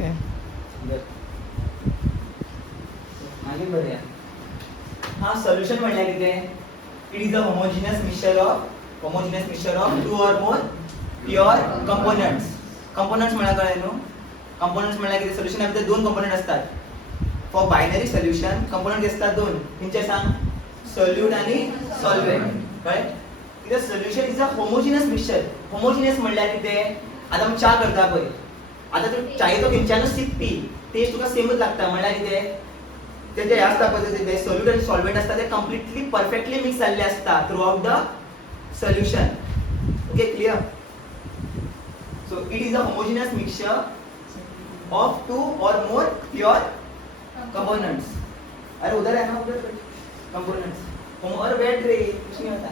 Okay मागीर बरें हा सोल्यूशन म्हणल्यार कितें it is a homogeneous mixture of two or more pure components म्हळ्यार कळ्ळें न्हू कंपोनंट्स म्हळ्यार कितें सोल्यूशना भितर दोन कंपोनंट असतात फॉर बायनरी सोल्यूशन कंपोनंट असतात दोन खंयचे सांग सोल्यूट आनी सॉल्वेंट कळ्ळें कित्याक solution is a homogeneous mixture म्हणल्यार कितें आतां आमी च्या करता पळय आतां तूं च्यायेचो खंयच्यानूच सीप पी टेस्ट तुका सेमूच लागता म्हणल्यार कितें तेजे हे आसता पळय ते सोल्यूट आनी सॉल्वेंट आसता ते कंप्लीटली परफेक्टली मिक्स जाल्ले आसता throughout the solution okay clear so it is a homogeneous mixture of two or more pure components अरे उधर है ना उधर कंपोनेंट्स और वेट रे कुछ नहीं होता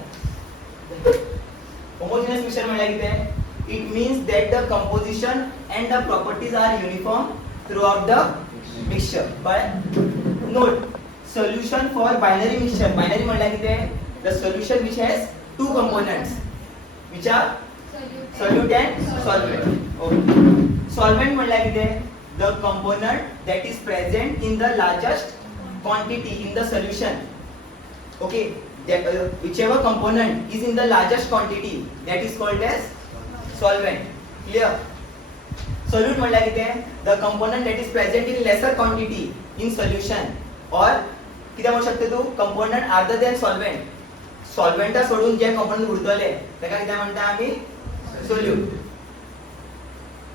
होमोजेनियस मिक्सचर म्हळ्यार कितें it means that the composition and the properties are uniform throughout the mixture but not solution for binary mixture binary म्हळ्यार कितें the solution which has two components which are solute and solvent okay solvent म्हळ्यार कितें the component that is present in the largest quantity in the solution okay that, whichever component is in the largest quantity that is called as solvent clear solute म्हळ्यार कितें the component that is present in lesser quantity in solution or कितें म्हणू शकता तू component other than solvent सॉल्वेंटा सोडून जे component उरतले ताका कितें म्हणटा आमी सोल्यूट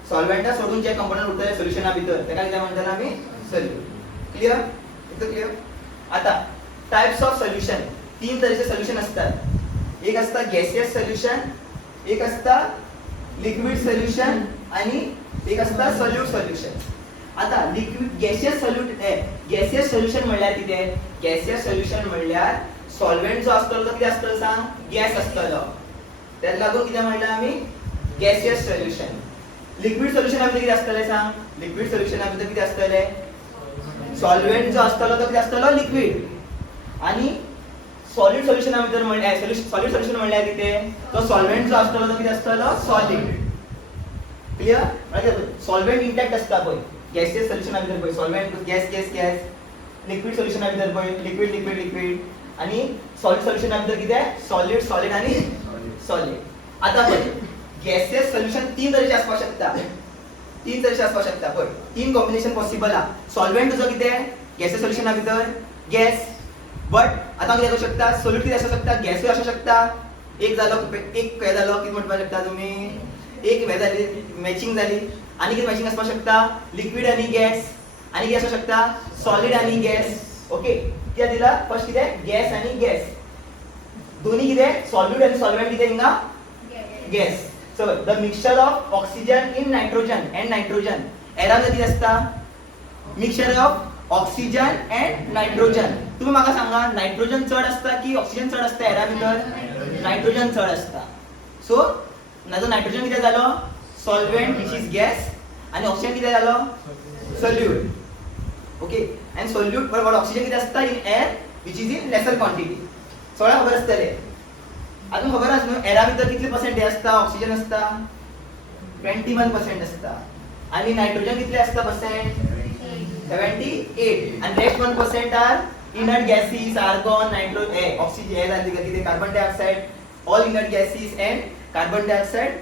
सॉल्वेंटा सोडून जे कंपोनंट उरतले सोल्युशना भितर ताका कितें म्हणटा आमी सोल्यूट क्लियर इतलो क्लियर आता टाइप्स ऑफ सोल्यूशन तीन तरेचे सोल्यूशन असतात एक असता गॅसियस सोल्यूशन एक असता लिक्विड सोल्यूशन आणि एक असता सोल्यूट सोल्यूशन आता लिक्विड गॅसियस सोल्यूशन म्हणल्यार कितें गॅसियस सोल्यूशन म्हणल्यार सॉल्वेंट जो आसतलो तो कितें आसतलो सांग गॅस आसतलो त्याक लागून कितें म्हणटा आमी गॅसियस सोल्यूशन लिक्विड सोल्यूशना भितर कितें आसतलें सांग लिक्विड सोल्यूशना भितर कितें आसतलें सॉल्वेंट जो आसतलो तो कितें आसतलो लिक्विड आणि सॉलिड सोल्यूशना भितर म्हणल्यार सॉलिड सोल्यूशन म्हणल्यार कितें तो सॉल्वेंट जो आसतलो तो कितें आसतलो सॉलिड क्लियर सॉल्वेंट इंटॅक्ट आसता पळय गॅसियस सोल्यूशना भितर पळय सॉल्वेंट गॅस लिक्विड सोल्यूशना भितर पळय लिक्विड आणि सॉलिड सोल्यूशना भितर कितें सॉलिड आणि सॉलिड आता पळय गॅसियस सोल्यूशन तीन तरेचे आसपाक शकता पळय तीन कॉम्बिनेशन पॉसिबल आ सॉल्वेंट तुजो कितें गॅसियस सोल्यूशना भितर गॅस बट आता कितें करू शकता सोल्यूट कितें आसूं शकता गॅसूय आसूं शकता एक जालो कितें म्हणपाक शकता तुमी एक हे जाली मॅचिंग जाली आणि कितें मॅचिंग आसपाक शकता लिक्विड आणि गॅस आणि कितें आसूं शकता सॉलिड आणि गॅस ओके कितें दिला फर्स्ट कितें गॅस आणि गॅस दोन्ही कितें सॉल्यूट आणि सॉल्वेंट कितें हिंगा gas so the mixture of oxygen in nitrogen end nitrogen era कितें आसता mixture of oxygen end nitrogen तुम्ही म्हाका सांगा नायट्रोजन चड आसता की ऑक्सिजन चड आसता एरा भितर नायट्रोजन चड आसता सो नाजो नायट्रोजन कितें जालो सॉल्वेंट which is gas आणि ऑक्सिजन कितें जालो solute okay and solute but oxygen कितें आसता in air which is in lesser quantity सगळ्यांक खबर आसतले अजून खबर आसा न्हू एरा भितर कितले पर्सेंट आसता ऑक्सिजन आसता 21% आसता आणि नायट्रोजन कितले आसता percent 78 and rest 1% are inert gases argon nitrogen oxygen हे जाली कितें carbon dioxide all inert gases and carbon dioxide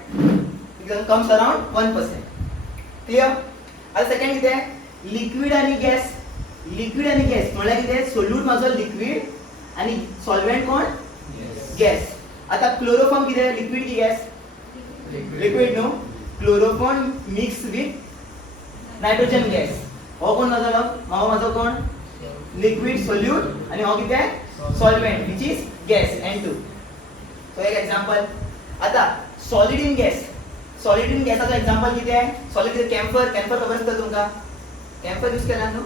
it comes around 1% clear आता सेकंड कितें लिक्विड आणि गॅस म्हळ्यार कितें सोल्यूट माझो लिक्विड आणि सॉल्वेंट कोण गॅस आता क्लोरोफॉर्म कितें लिक्विड की गॅस लिक्विड न्हू chloroform mix with nitrogen gas हो कोण जालो हो माझो कोण लिक्विड सोल्यूट आणि हो कितें solvent which is gas N2 so एक एग्जांपल आता सॉलिड इन गॅसाचो एग्जांपल कितें सॉलिड कितें कॅम्फर खबर आसता तुमकां कॅम्फर यूज केला न्हू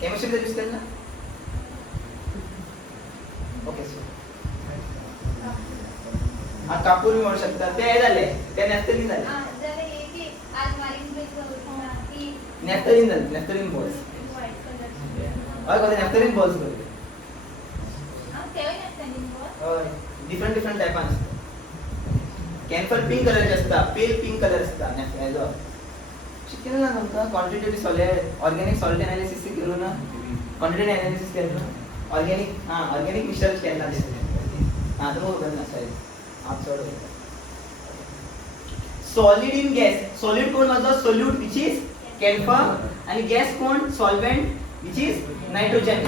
केमिस्ट्री यूज केला ओके सो हा कापूर म्हणू शकता ते हे झाले ते नॅफ्थलीन झाले नॅफ्थलीन बॉल्स हय कोण नॅफ्थलीन बॉल्स करते हय डिफरंट टायपान आसता कॅम्फर पिंक कलरचे असता पेल पिंक कलर असता हेजो शिकले ना तुमका quantitative solid organic solid analysis केलो ना क्वांटिटेटिव्ह एनालिसिस केलो ना ऑर्गेनिक मिक्सचर केला हां तो बघ ना साहेब आप सोड सॉलिड इन गॅस सॉलिड कोण माझा सोल्यूट विच इज कॅल्फर आणि गॅस कोण सॉल्व्हेंट विच इज नायट्रोजन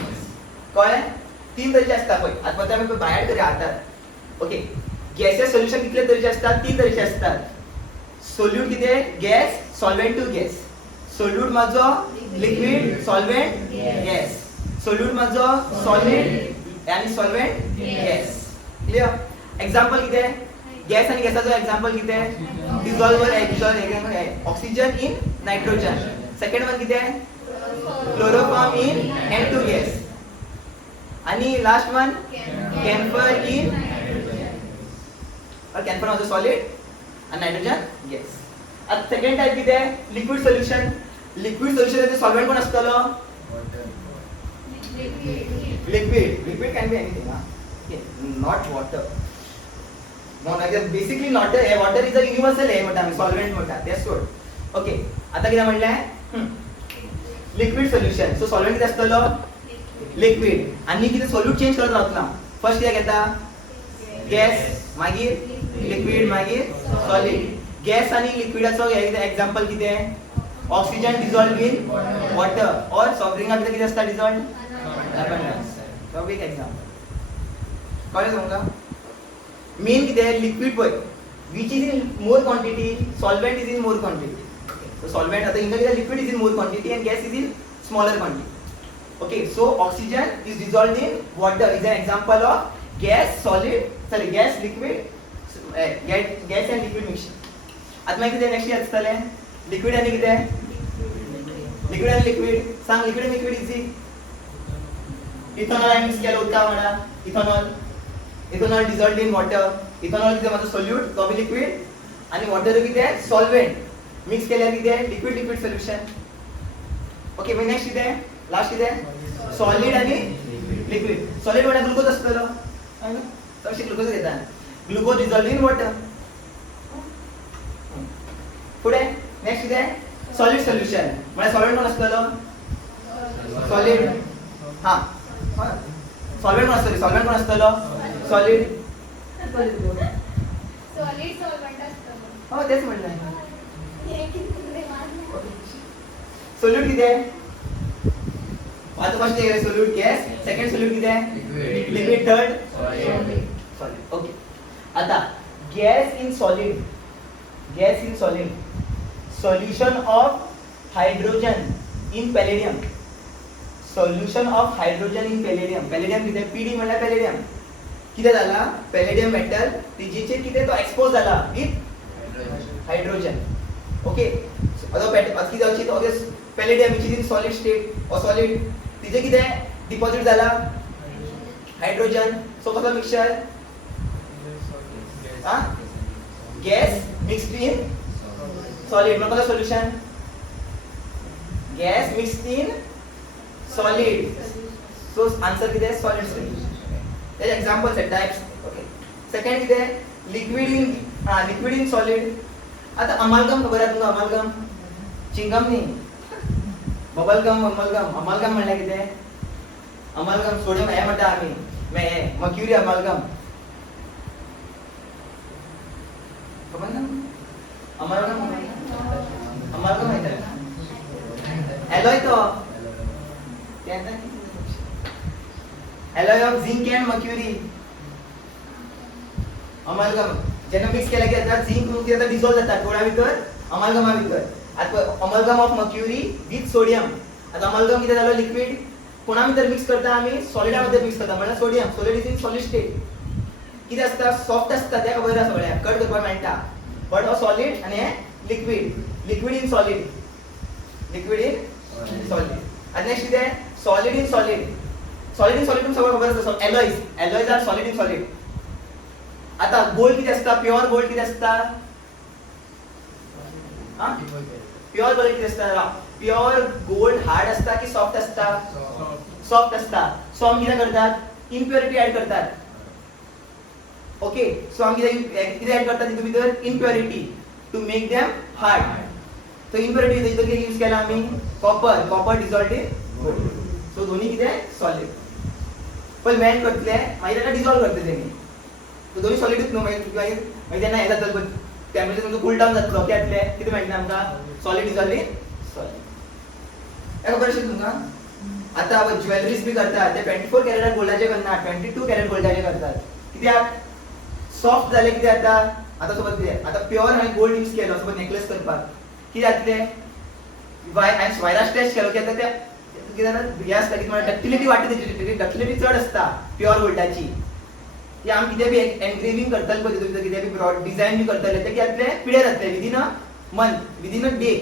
कळ्ळें तीन तरेचे असतात पळय आता पळय आमी बाहेर तरी हाडटात ओके गॅसेस सोल्युशन कितले तरेचे असतात तीन तरेचे असतात सोल्यूट किती gas solvent to gas solute माझो लिक्विड सॉल्व्हेंट गॅस सोल्यूट माझो सॉलिड आणि सॉल्व्हेंट गॅस क्लियर एक्झाम्पल किती गॅस आणि गॅसाचो एक्झाम्पल किती dissolver oxygen in nitrogen second one किती क्लोरोफॉर्म इन N2 गॅस आणि last one camphor in camphor माझो सॉलिड आणि नायट्रोजन गॅस आता सेकंड टाइप किती आहे लिक्विड सोल्युशन मध्ये सॉल्व्हेंट कोण असतलो liquid can be anything not water basically not water is a universal हे म्हणता आम्ही सॉल्व्हेंट म्हणता ते सोड ओके आता किती म्हणलंय लिक्विड सोल्युशन सो सॉल्व्हेंट किती असतलो लिक्विड आणि किती सोल्यूट चेंज करत राहतला फर्स्ट किती घेता गॅस मागीर लिक्विड मागीर सॉलिड गॅस आणि लिक्विडाचो एक्झाम्पल किती आहे ऑक्सिजन डिसॉल्व इन वॉटर और सॉफ्ट ड्रिंक मध्ये किती असता डिसॉल्व कार्बन डायऑक्साइड तो एक एक्झाम्पल कळलं तुमका मेन किती आहे लिक्विड पळय which is in more quantity solvent is in more quantity so solvent आता English liquid is in more quantity and gas is in smaller quantity okay so oxygen is dissolved in water is an example of gas liquid gas and liquid mixture आता माहिती आहे next यात असतले liquid आणि किती आहे liquid सांग liquid आणि liquid easy ethanol mix केलं होता म्हणा ethanol dissolved in water ethanol किती माझं सोल्यूट तो बी लिक्विड आणि वॉटर किती आहे सॉल्व्हेंट मिक्स केल्यावर किती आहे लिक्विड सोल्युशन ओके मग नेक्स्ट किती आहे लास्ट किती आहे सॉलिड आणि लिक्विड सॉलिड म्हणजे ग्लुकोज असतं तशी ग्लुकोज घेतात ग्लुकोज डिसॉल्व्ड इन वॉटर पुढे नेक्स्ट किती आहे सॉलिड सोल्युशन म्हणजे सॉलिड कोण असतं सॉलिड हा सॉल्व्हेंट कोण असतं सॉलिड सॉल्व्हेंट असतं हो तेच म्हटलं सोल्यूट किती आहे आता first solute gas second solute किती आहे लिक्विड थर्ड सॉलिड ओके आता gas in solid solution of hydrogen in palladium palladium किती पीडी म्हणजे पॅलेडियम किती झाला पॅलेडियम मेटल तिजीचे किती तो एक्सपोज झाला विथ हायड्रोजन ओके आता किती जावची तो palladium which is in solid state और सॉलिड तिजे किती डिपॉझिट झाला हायड्रोजन सो कसं mixture gas mixed in solid मग कसं solution gas mixed in solid so answer किती आहे सॉलिड सोल्युशन त्याचे एक्झाम्पल्स आहेत टाइप्स ओके सेकंड किती आहे लिक्विड इन सॉलिड आता अमालगम खबर आहे तुमका अमालगम चिंगम नाही बबलगम अमालगम म्हणलं किती आहे अमालगम सोडियम हे म्हणता आम्ही मर्क्युरी अमालगम अमालगम माहिती एलॉय तो alloy of zinc and mercury अमालगम जेन्ना मिक्स केला की आता झिंक मध्ये आता डिसॉल्व जातात थोड्या भितर अमालगमा भितर आता अमालगम ऑफ मर्क्युरी विथ सोडियम आता अमालगम किती झालं लिक्विड कोणा भितर मिक्स करता आम्ही सॉलिडा मध्ये मिक्स करता म्हणजे sodium solid is in solid state किती असता सॉफ्ट असता त्या खबर आसा सगळ्या कट करपाक मेळटा बट अ सॉलिड आणि लिक्विड इन सॉलिड आणि नेक्स्ट किती आहे सॉलिड इन सॉलिड तुमका सगळं खबर असता alloys are solid in solid आता गोल्ड किती असता प्युअर गोल्ड किती असता प्युअर गोल्ड किती असता प्युअर गोल्ड हार्ड असता की सॉफ्ट असता सॉफ्ट असता सो आम्ही किती करतात इम्प्युरिटी ऍड करतात ओके सो आम्ही किती ऍड करतात तितून भितर impurity to make them hard so impurity इथं किती यूज केला आम्ही copper dissolved in gold. So दोन्ही किती सॉलिड. पण मेल्ट करतले मागीर ताका डिझॉल्व करतले तेणी. सो दोन्ही सॉलिडूच न्हू मागीर तेन्ना हे जातलो टेम्परेचर तुमचो कूल डावन जातलो कितें मेळटलें आमकां सॉलिड डिझॉल्व इन सॉलिड. हें खबर आशिल्लें तुमकां? आता आपण ज्वेलरीज बी करतात ते 24 कॅरेट गोल्डाचे करतात 22 कॅरेट गोल्डाचे करतात. कित्याक सॉफ्ट जाले कितें जाता आता सोबत कितें आता प्युअर हांवें गोल्ड यूज केलो सोबत नेकलेस करपाक कितें जातलें हांवें व्हायरस टेस्ट केलो की आतां ते कितें जाता हे आसता की तुम्हाला डक्टिलिटी वाडटा तेची डक्टिलिटी चड आसता प्युअर गोल्डाची. की आमी कितें बी एनग्रेविंग करतले पळय तितून कितें बी ब्रॉड डिझायन बी करतले ते कितें जातलें पिड्यार जातले within a month within a day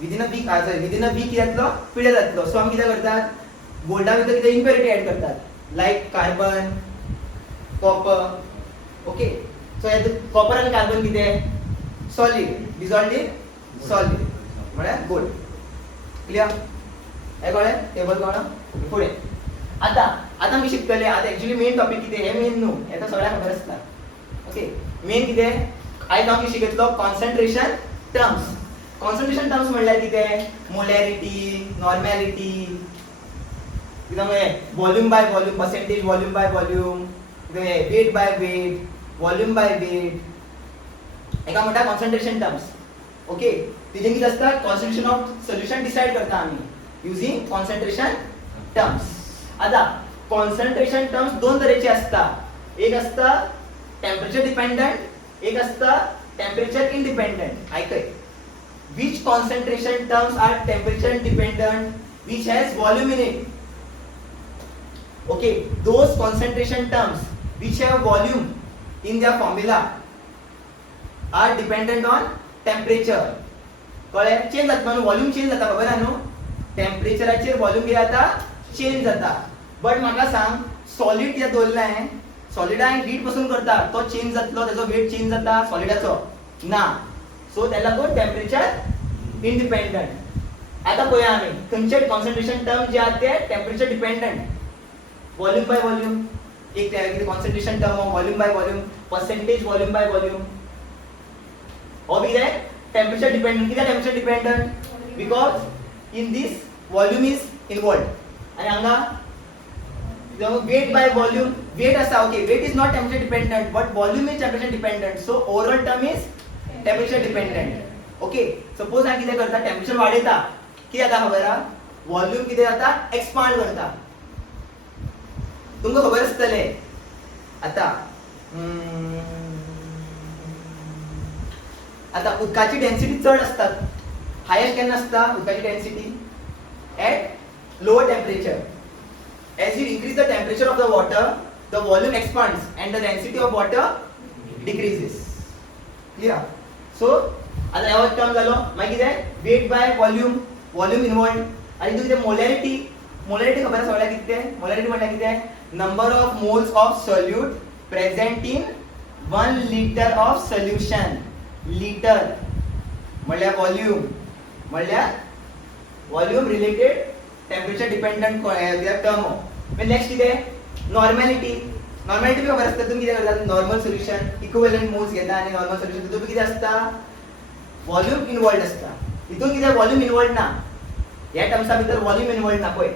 within a week कितें जातलो पिड्यार जातलो. सो आमी कितें करतात गोल्डा भितर कितें इम्प्युरिटी एड करतात like carbon copper. Okay so copper आनी कार्बन कितें सॉलिड डिझॉल्व्ड इन सॉलिड म्हळ्यार गोल्ड. क्लियर? हे कळ्ळें? टेबल कळ्ळो? फुडें आतां आमी शिकतले. आतां एक्चुअली मेन टॉपिक कितें हे मेन न्हू हें तर सगळ्यांक खबर आसता. ओके मेन कितें आयज आमी शिकयतलो कॉन्सन्ट्रेशन टर्म्स. कॉन्सन्ट्रेशन टर्म्स म्हणल्यार कितें मोलॅरिटी नॉर्मॅलिटी कितें volume by volume percentage volume by volume weight by weight volume by weight एका म्हणटा कॉन्सन्ट्रेशन टर्म्स. ओके तेजें कितें आसता कॉन्सन्ट्रेशन ऑफ सोल्युशन डिसायड करता आमी युजिंग कॉन्सन्ट्रेशन टर्म्स. आतां कॉन्सन्ट्रेशन टर्म्स दोन तरेचे आसता. एक आसता टेम्परेचर डिपेंडंट एक आसता टेम्परेचर इंडिपेंडंट. आयकय which concentration terms are temperature dependent which has volume in it. Okay those concentration terms which have volume in their formula are dependent on temperature. कळ्ळें? Change जाता न्हू वॉल्यूम चेंज जाता खबर आहा न्हू टेम्परेचराचेर वॉल्यूम कितें जाता चेंज जाता. बट म्हाका सांग सॉलिड जे दवरलें सॉलिडा हीट पासून करता तो चेंज जातलो तेजो वेट चेंज जाता सॉलिडाचो ना. सो त्याला तो टेम्परेचर इंडिपेंडंट. आता पळया आमी खंयचे कॉन्सन्ट्रेशन टर्म जे आहात ते temperature dependent volume by volume. एक कितें concentration term volume by volume percentage volume by volume हो बी कितें टेम्परेचर डिपेंडंट. कित्याक temperature dependent because in this volume is involved. आनी हांगा वेट बाय वॉल्यूम वेट आसा. Okay weight is not temperature dependent but volume is temperature dependent. So overall term is temperature dependent. Okay suppose हांव कितें करता temperature वाडयता कितें जाता खबर आहा वॉल्यूम कितें जाता एक्सपांड करता. तुमकां खबर आसतलें आतां उदकाची डेन्सिटी चड आसता. हायेस्ट केन्ना आसता उदकाची density at lower temperature. As you increase the temperature of the water the volume expands and the density of water decreases. Clear? So आता ह्या टर्म जालो मागीर कितें वेट बाय वॉल्यूम वॉल्यूम इनवॉल्वड. आनी कितें मोलॅरिटी मोलॅरिटी खबर आसा सगळ्यांक कितें मोलॅरिटी म्हणल्यार कितें number of moles of solute present in 1 litre of solution. Litre म्हणल्यार volume related temperature dependent term. Next कितें नॉर्मॅलिटी. नॉर्मॅलिटी बी खबर आसता. तुमी कितें करता नॉर्मल सोल्युशन इक्विव्हॅलंट मोल्स घेता आनी नॉर्मल सोल्युशन तितून कितें आसता वॉल्यूम इनवॉल्वड आसता. हितून कितें वॉल्यूम इनवॉल्वड ना. ह्या टर्म्सा भितर वॉल्यूम इनवॉल्वड ना. पळय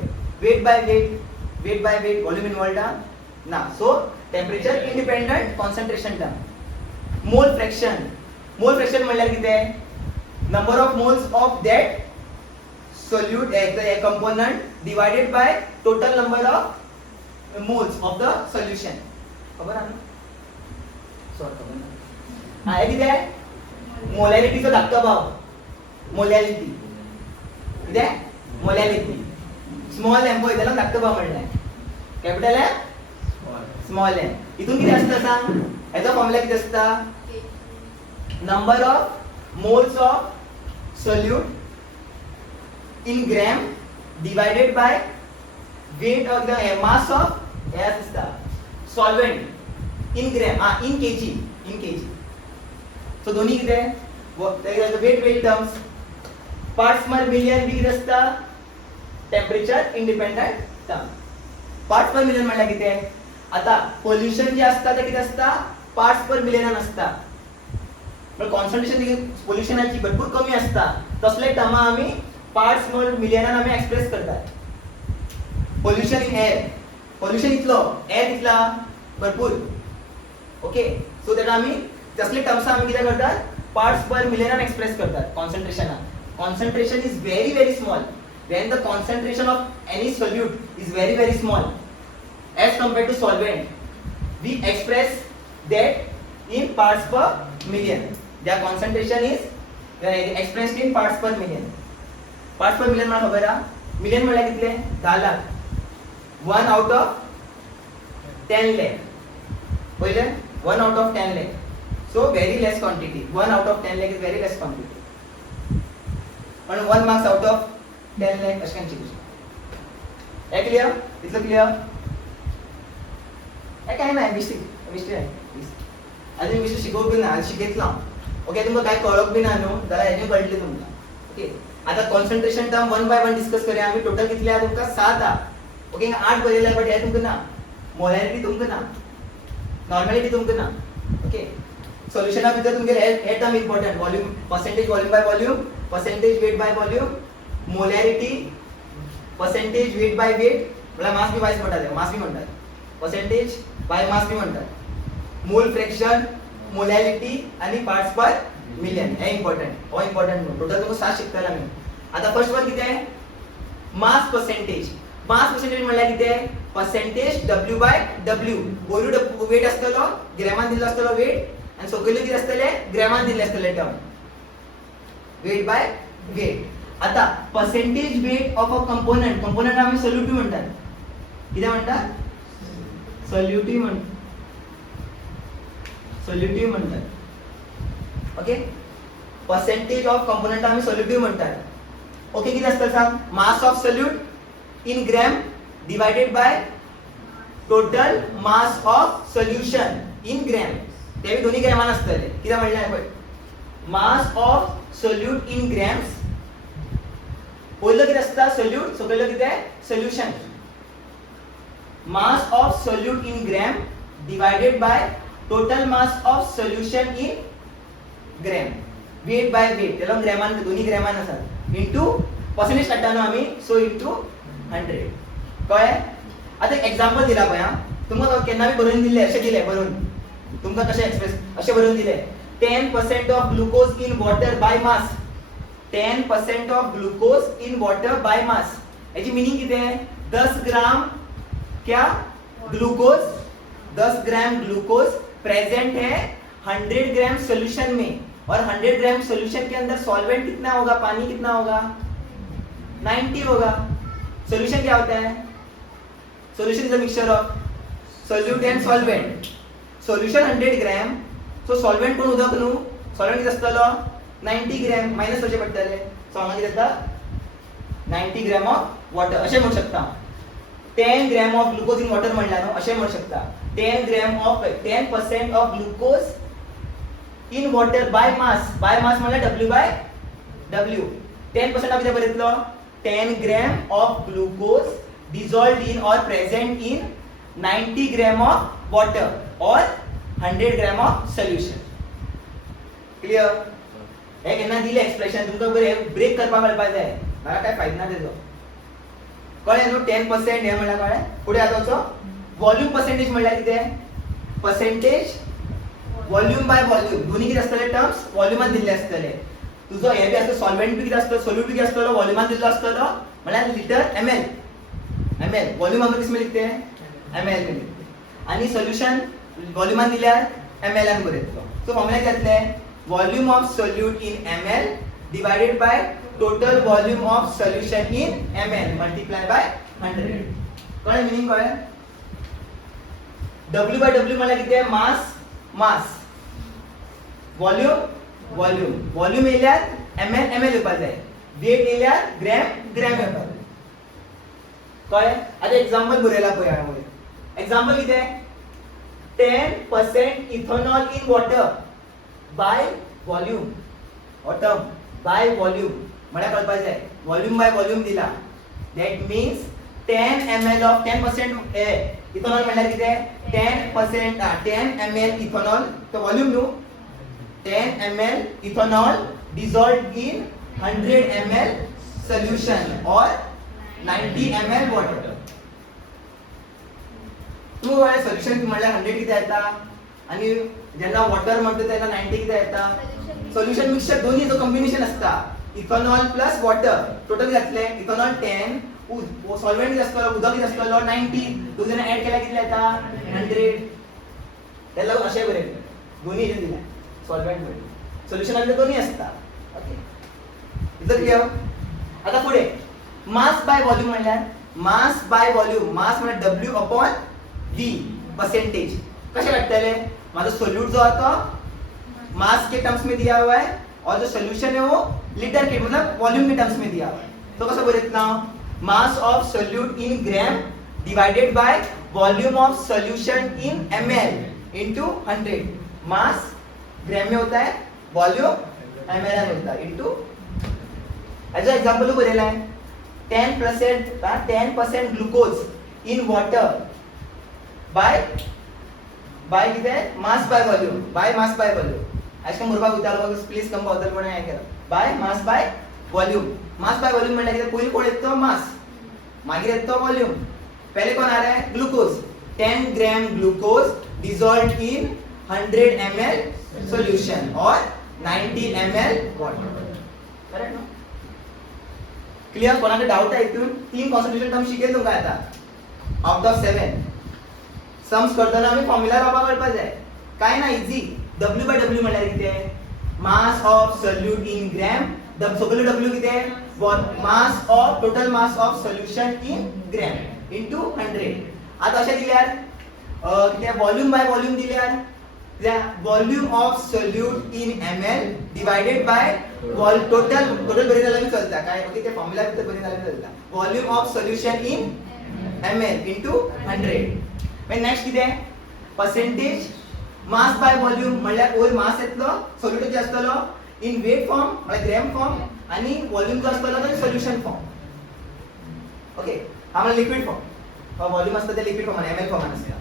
वेट बाय वेट वॉल्यूम इनवॉल्वड ना. So temperature independent concentration term. मोल फ्रॅक्शन म्हणल्यार कितें number of moles of that solute a component divided by total number of moles of the solution. खबर आहे ना सॉरी खबर ना. हे कितें मोलॅरिटीचो धाकटो भाव मोलॅरिटी. कितें मोलॅरिटी स्मॉल एम पळय जाल्यार धाकटो भाव म्हणलें कॅपिटल एम स्मॉल एम. हितून कितें आसता सांग हेचो फॉर्म्युला कितें आसता number of moles of solute in gram divided by weight of the mass of solvent in gram in kg. So दोन्ही कितें weight terms parts per million बी कितें आसता temperature independent term. parts per million म्हणल्यार कितें आता pollution जे आसता ते कितें आसता parts per million आसता. पण कॉन्सन्ट्रेशन पोल्युशनाची भरपूर कमी असता तसले टर्म आम्ही पार्ट्स पर मिलियनान आम्ही एक्सप्रेस करतात. पोल्युशन इन एअर, पोल्युशन इतलो एअर इतला भरपूर, ओके. सो तेका आम्ही तसले टर्म्स आम्ही किती करतात पार्ट्स पर मिलियनान एक्सप्रेस करतात concentration. Concentration is very very small. When the concentration of any solute is very very small as compared to solvent, we express that in parts per million. The concentration is expressed in parts per million. Parts per million मला खबर आहे. Million म्हणजे कितले 10 lakh. 1 out of 10 lakh. पहिले 1 out of 10 lakh. So very less quantity. 1 out of 10 lakh is very less quantity. पण 1 marks out of 10 lakh अशें चिंतू शकता. हे क्लियर? इतलं क्लियर? हे काय नाही मिस्टेक आहे. अजून विषय शिकवू बी ना, शिकयतला. ओके, तुमका काय कळक बी ना न्हू, जाल्यार हेजे कळटले तुमका. ओके, आता कॉन्सन्ट्रेशन टर्म 1 by 1 डिस्कस करूया. आम्ही टोटल कितले आहा तुमका 7 आहा. ओके, 8 बरयले बट हे तुमका ना. मोलॅरिटी तुमका ना. नॉर्मॅलिटी तुमका ना. ओके, सोल्युशना भितर तुमगे हे term important. Volume, percentage volume by volume, percentage weight by volume, molarity, percentage weight by weight, मला मास बी वाईज म्हणतात, मास बी म्हणतात, परसेंटेज बाय मास बी म्हणतात, मोल फ्रॅक्शन, मोलॅरिटी आणि पार्ट्स पर मिलियन. हे इम्पॉर्टंट, हो इम्पॉर्टंट. टोटल तुमका 7 शिकताला मी. आता फर्स्ट वन किती आहे? मास पर्सेंटेज. मास पर्सेंटेज म्हणल्यार किती आहे? Percentage W by W. वयरू वेट असतलो, ग्रॅमान दिल्लो असतलो वेट, आणि सकयल्यो किती असतले? ग्रॅमान दिल्ले असतले टर्म. Weight by weight. आता percentage weight of a component, component आम्ही सोल्युटिव्ह म्हणतात. किती म्हणतात? सोल्युटिव्ह म्हणतात. सोल्युटिव्ह म्हणतात. ओके, पर्सेंटेज ऑफ कंपोनंट आम्ही सोल्युटिव्ह म्हणतात. ओके, किती असतं सांग? Mass of solute in gram divided by total mass of solution in gram. ते दोन्ही ग्रॅमान असतले. किती म्हणले? Mass of solute in grams. पहिलं किती असता? सोल्यूट. सकयलं किती आहे? Solution. Mass of solute in gram divided by total mass of solution in gram. Weight by weight, त्याला ग्रॅमान, दोन्ही ग्रॅमान असतात, इंटू पर्सेंटेज काढताना आम्ही, सो इंटू 100. कळ्ळें? आता एक्झाम्पल दिला पळय. तुमकां केन्ना बी बरोवन दिले, अशें दिले बरोवन, तुमकां कशें एक्सप्रेस अशें बरोवन दिले. 10% of glucose in water by mass. 10% of glucose in water by mass. याची मीनिंग किती आहे? 10 ग्राम क्या ग्लूकोज, 10 ग्राम ग्लूकोज प्रेजेंट है 100 ग्राम सॉल्यूशन में, और 100 ग्राम सॉल्यूशन के अंदर सॉल्वेंट कितना होगा? पानी कितना होगा? 90 होगा. सॉल्यूशन क्या होता है? Solution is a mixture of solute end solvent. Solution 100 gram, so solvent कोण उदक न्हू, सॉल्वेंट किती असतलो? 90 ग्रॅम. मायनस करचे पडटले. सो हांगा किती जाता? 90 ग्रॅम ऑफ वॉटर अशें म्हणू शकता. 10 gram of glucose in water म्हणला न्हू, अशें म्हणू शकता. 10% of glucose in water by mass. By mass म्हणल्यार W बाय W. 10% ऑफ किती बरयतलो? 10 gram of glucose dissolved in or present in 90 gram of water or 100 gram of solution. Clear? हे केन्ना दिले एक्सप्रेशन तुमका बरे ब्रेक करपाक कळपाक जाय. मला काय फायदा ना तेजो. कळ्ळें न्हू? 10% हे म्हणल्यार कळ्ळें. फुडें आता वचो. वॉल्यूम पर्सेंटेज म्हणल्यार कितें? Percentage volume by volume. दोन्ही कितें आसतले टर्म्स? वॉल्यूमान दिल्ले आसतले. तुजो हे बी आसता सॉल्वेंट बी कितें आसता? सोल्यूट बी कितें आसतलो? वॉल्यूमान दिल्लो आसतलो. म्हणल्यार लिटर ml. ml वॉल्यूम आमी किस लिखते? ml में लिखते. आणि सोल्यूशन वॉल्यूमान दिल्यार ml आन बरयतलो. सो फॉर्म्युला कितें जातले? Volume of solute in ml divided by total volume of solution in ml multiply by 100. कळ्ळें मीनिंग? कळ्ळें? W बाय W म्हणल्यार कितें? मास मास, वॉल्यूम वॉल्यूम. वॉल्यूम येयल्यार ml ml येवपाक जाय, वेट येयल्यार ग्रॅम ग्रॅम येवपाक जाय. कळ्ळें? आता एक्झाम्पल बरयला पळय हांवें. एक्झाम्पल कितें? 10% ethanol in water bye volume. हो टर्म बाय वॉल्यूम म्हळ्यार कळपाक जाय. वॉल्यूम बाय वॉल्यूम दिला. That means 10 ml of 10% ethanol म्हळ्यार कितें? 10% 10 ml इथेनॉल. तो वॉल्यूम न्हू. 10 ml ethanol dissolved in 100 ml solution or 90 ml water. तू सोल्युशन म्हणल्यार 100 किती येता आणि जेन्ना वॉटर म्हणतो तेन्ना 90 किती येता. सोल्युशन मिक्सचर दोन्हीचो कॉम्बिनेशन असता. इथेनॉल प्लस वॉटर टोटल घातले. इथेनॉल 10 सॉल्वेंट किती असतो उदक किती असतो 90 दोघांना ऍड केला किती येता 100. त्याला अशे बरे दोन्ही हेतून दिला सॉल्वेंट मध्ये सोल्युशन मध्ये दोन्ही असता. ओके इथं क्लियर. आता पुढे मास बाय व्हॉल्यूम म्हणल्यार मास बाय व्हॉल्यूम. मास म्हणजे W अपॉन V परसेंटेज. कसे काढताले माझा सोल्यूट जो आता मास के टर्म्स में दिया हुआ है और जो सोल्यूशन है वो लीटर के मतलब वॉल्यूम के टर्म्स में दिया हुआ है. तो कसं बरेतना mass of solute in gram divided by volume of solution in ml into 100. Mass gram में होता है वॉल्यूम ml में होता है इनटू. ऐसा एग्जांपल बरेला है 10% ग्लूकोज इन वाटर बाय कितें मास by volume by mass by volume. अशें मुरबाक उतारलो प्लीज कम पावतले पण हें केला by mass by volume. Mass by volume म्हणल्यार कितें पयलीं कोण येतो मास मागीर येतो वॉल्यूम. पहले कोण आ रहा है glucose 10 gram glucose dissolved in 100 ml solution or 90 ml water. Correct ना. क्लियर. कोणाकडे डाऊट आहे इथून तीन कॉन्सन्ट्रेशन टर्म शिकेल तुमका आता आउट ऑफ 7. सम्स करताना आम्ही फॉर्म्युला वापरपा करपाक जाय. काय ना इझी. W बाय W म्हणल्यार कितें मास ऑफ सोल्यूट इन ग्रॅम. सगळे W कितें mass of total mass of solution in gram into 100. आता अशें दिल्यार कितें वॉल्यूम बाय वॉल्यूम दिल्यार volume of solute in ml divided by total बरी जाल्यार चलता काय. ओके ते फॉर्म्युला भितर बरी जाल्यार चलता. Volume of solution in ml into 100. मागीर नेक्स्ट कितें पर्सेंटेज मास बाय वॉल्यूम म्हणल्यार ओर मास येतलो सोल्यूट जो आसतलो इन वेट फॉर्म म्हणल्यार ग्रॅम फॉर्म आणि वॉल्यूम जो आसतलो तो सोल्यूशन फॉर्म. ओके हा म्हणल्यार लिक्विड फॉर्म. वॉल्यूम आसता ते लिक्विड फॉर्मान ml फॉर्मान आसता.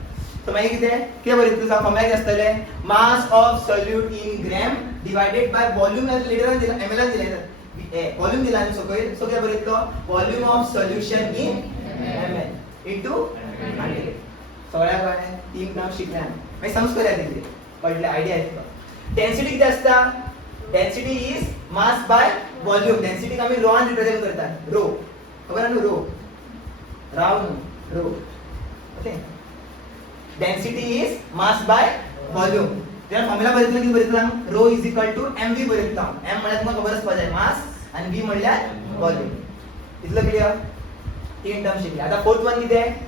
तो मागीर कितें बरयतलो तुका फॉर्म्युला कितें आसतले mass of solute in gram divided by volume लिटरान दिला ml दिला वॉल्यूम दिला आनी सकयल सो कितें बरयतलो volume of solution in ml into 100. सगळ्या कळ्ळें तीन टर्म शिकल्या मागीर सम्स करूया तितले कळले आयडिया येता. डेन्सिटी कितें आसता density is mass by volume. डेन्सिटीक आमी रोआन रिप्रेझेंट करतात रो. खबर न्हू रो राव न्हू rho. Okay density is mass by volume. तेन्ना फॉर्म्युला बरयतलो कितें बरयतलो rho is equal to mv बरयतलो. m म्हणल्यार तुमकां खबर आसपाक जाय मास आनी v म्हणल्यार वॉल्यूम. इतलो क्लियर. तीन टर्म शिकले. आता फोर्थ वन कितें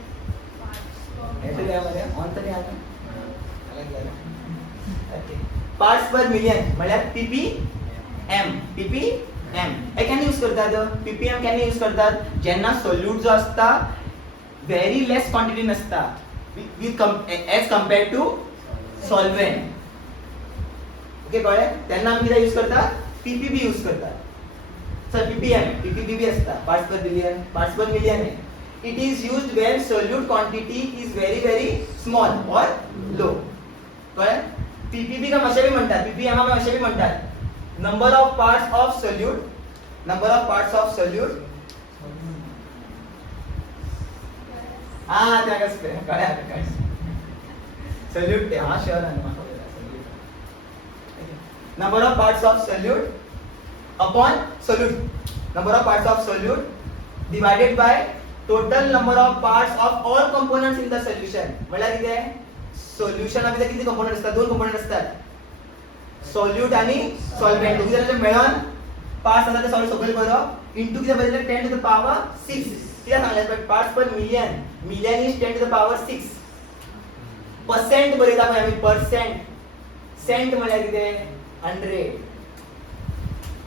पार्ट्स पर मिलियन म्हणल्यार ppm. ppm हे केन्ना यूज करतात ppm केन्ना यूज करतात जेन्ना सोल्यूट जो असता व्हेरी लेस क्वांटिटी नसता as compared to solvent. Okay कळ्ळें. तेन्ना आमी कितें यूज करतात ppb यूज करतात. सर ppb असता parts per billion parts per million है. It is used when solute quantity is very small or low. कळ्ळें. ppb का मातशें बी म्हणटात ppm का मातशें बी म्हणटात number of parts of solute. त्या कसं कळ्ळें सोल्यूट ते हा श्योर आनी म्हाका number of parts of solute upon solute number of parts of solute divided bye total number of parts of all components in the solution. म्हळ्यार कितें सोल्युशना भितर किती कंपोनंट असतात दोन कंपोनंट असतात सोल्यूट आणि सॉल्वेंट. दोघी जणांचे मेळून पार्ट्स आसा ते सगळे सकयल करप इनटू कितें बरयलें 10 to the power 6. कितें सांगलें parts per million is 10 to the power 6. Percent बरयता पळय आमी पर्सेंट सेंट म्हळ्यार कितें 100.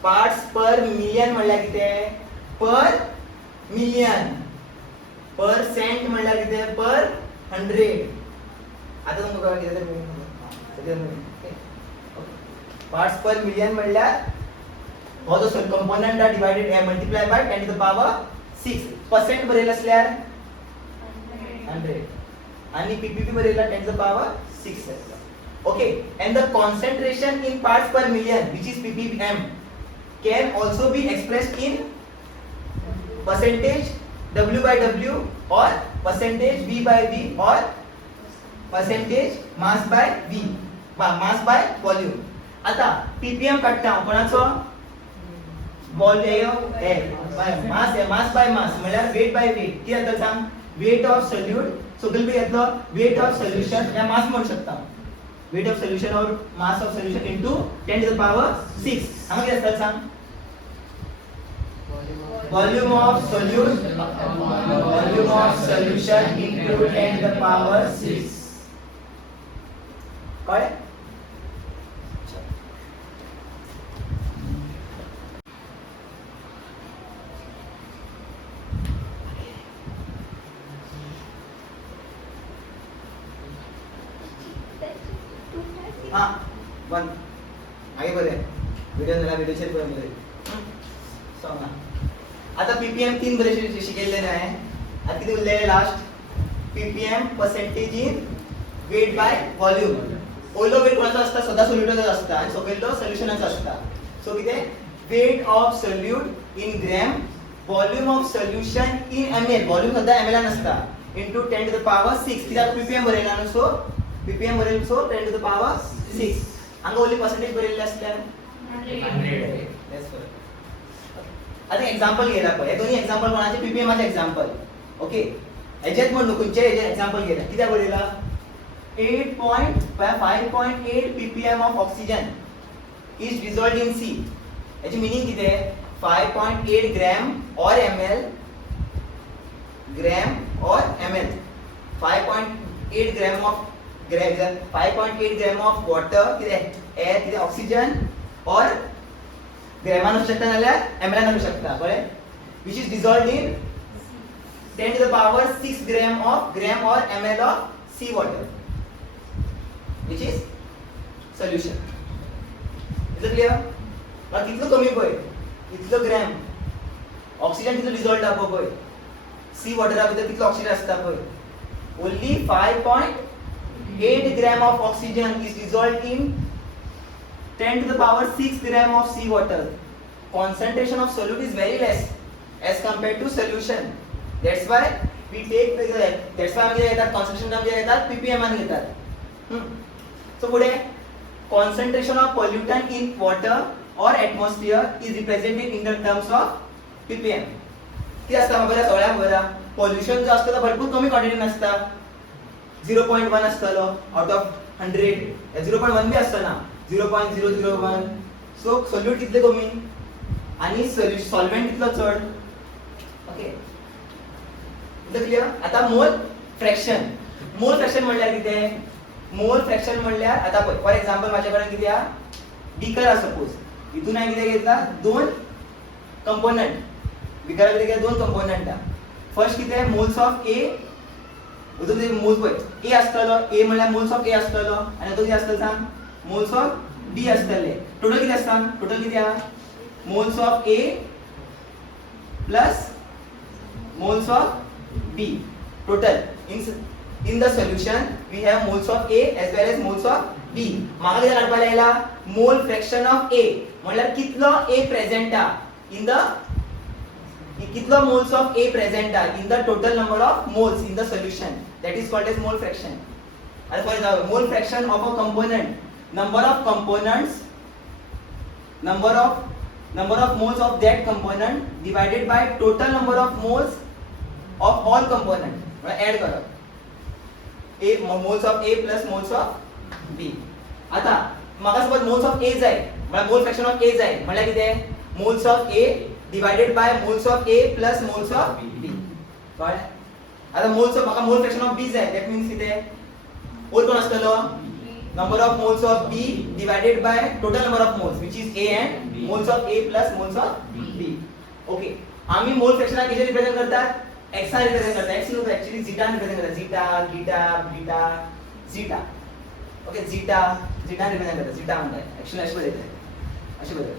पार्ट्स पर मिलियन म्हळ्यार कितें पर मिलियन. पर सेंट म्हणल्यार कितें पर 100. आता तुमकां कळ्ळें कितें पार्ट्स पर मिलियन म्हणल्यार हो जो कंपोनंट आ divided multiply by 10 to the power 6. Percent बरयले असल्यार 100 आणि ppb बरयला 10 to the power 6 येता. Okay, and the concentration in parts per million, which is ppm, can also be expressed in percentage W by W or percentage V by V or percentage mass by V, mass by volume. आता ppm काढता कोणाचो volume mass by mass म्हणल्यार weight by weight किती जाता सांग weight of solute सगळं बी येतलो weight of solution या मास म्हणू शकता वेट ऑफ सोल्यूशन और mass of solution into 10 to the power 6 हांगा किती जाता सांग volume of solution into 10 to the power 6 कळ्ळे हाँ वन आगे बढ़े वीडियो नला वीडियो शेअर करून दे सांगा आता पीपीएम 3 बरे शिकलेले आहे आता किती उरलेले last ppm percentage in weight by volume ओलो वेट कोणाचा असता सदा सोल्युटचा असता आणि सगळेलो सोल्युशनचा असता सो किती weight of solute in gram volume of solution in ml volume सदा ml नसता इनटू 10 टू द पावर 6 किती पीपीएम बरेला नो सो पीपीएम बरेल सो 10 टू द पावर 6 हांगा ओली पर्सेंटेज बरेले असल्यार 100 that's correct आता एग्जांपल घेला पळय हे दोन्ही एग्जांपल कोणाचे पीपीएम चे एग्जांपल ओके हेजेत म्हणून खंयचे हेजे एग्जांपल घेला कित्याक बरयला 5.8 ppm of oxygen is dissolved in C याची मीनिंग किती 5.8 gram or ml gram or ml 5.8 gram of 5.8 gram of water किती एअर किती ऑक्सिजन or ग्रॅमान असू शकता नाल्यार ml असू शकता कळ्ळे which is dissolved in 10 to the power 6 gram or ml of sea water which is solution is it clear आता कितलो कमी पय कितलो ग्रॅम ऑक्सिजन कितलो डिसॉल्व्ड आहा पय सी वॉटरा भितर कितलो ऑक्सिजन असता पय only 5.8 gram of oxygen is dissolved in 10 to the power 6 gram of sea water. Concentration of solute is very less as compared to solution. That's why we take that's why आम्ही घेतात concentration term जे घेतात ppm आणि घेतात. So पुढे concentration of pollutant in water or atmosphere is represented in the terms of ppm. किती असता बघा सगळ्या बघा pollution जो असतो तो भरपूर कमी क्वांटिटी नसता 0.1 असतलो आउट ऑफ 100 0.1 बी असतो ना 0.001 सो सोल्यूट कितले कमी आणि सॉल्व्हेंट कितलो चढ ओके इतलं क्लियर आता मोल फ्रॅक्शन म्हणल्यार कितें मोल फ्रॅक्शन म्हणल्यार आता पळय फॉर एक्झाम्पल माझ्याकडे कितें हा बीकर हा सपोज इथून हांवें कितें घेतला दोन कंपोनंट बीकराक कितें दोन कंपोनंट हा फर्स्ट कितें मोल्स ऑफ ए उदक जे मोल्स पळय ए आसतलो ए म्हणल्यार मोल्स ऑफ ए आसतलो आणि तो कितें आसतलो सांग मोल्स ऑफ बी असतले टोटल किती असतात टोटल किती आहे moles of A plus moles of B total in the solution we have moles of A as well as moles of B म्हाका कितें काडपाक लायला मोल फ्रॅक्शन ऑफ ए म्हणल्यार कितलो A present uh in the कितलो moles of A present uh in the total number of moles in the solution that is called as mole fraction and for example mole fraction of a component number of components number of moles of that component divided by total number of moles of all component मतलब add करा a moles of a plus moles of b आता म्हाका suppose moles of a जाय मतलब mole fraction of a जाय म्हणल्यार कितें moles of a divided by moles of a plus moles of b कळ्ळें आता moles of म्हाका mole fraction of b जाय that means कितें और कोण असतलो number of moles of B divided by total number of moles which is A and moles of A plus moles of B okay आम्ही मोल fraction कसे represent करतात x ने रिप्रेझेंट करतात x नो एक्चुअली झीटा ने represent करतात zeta गीटा beta zeta okay zeta represent करतात zeta म्हणतात एक्चुअली असे बरेत असे बरेत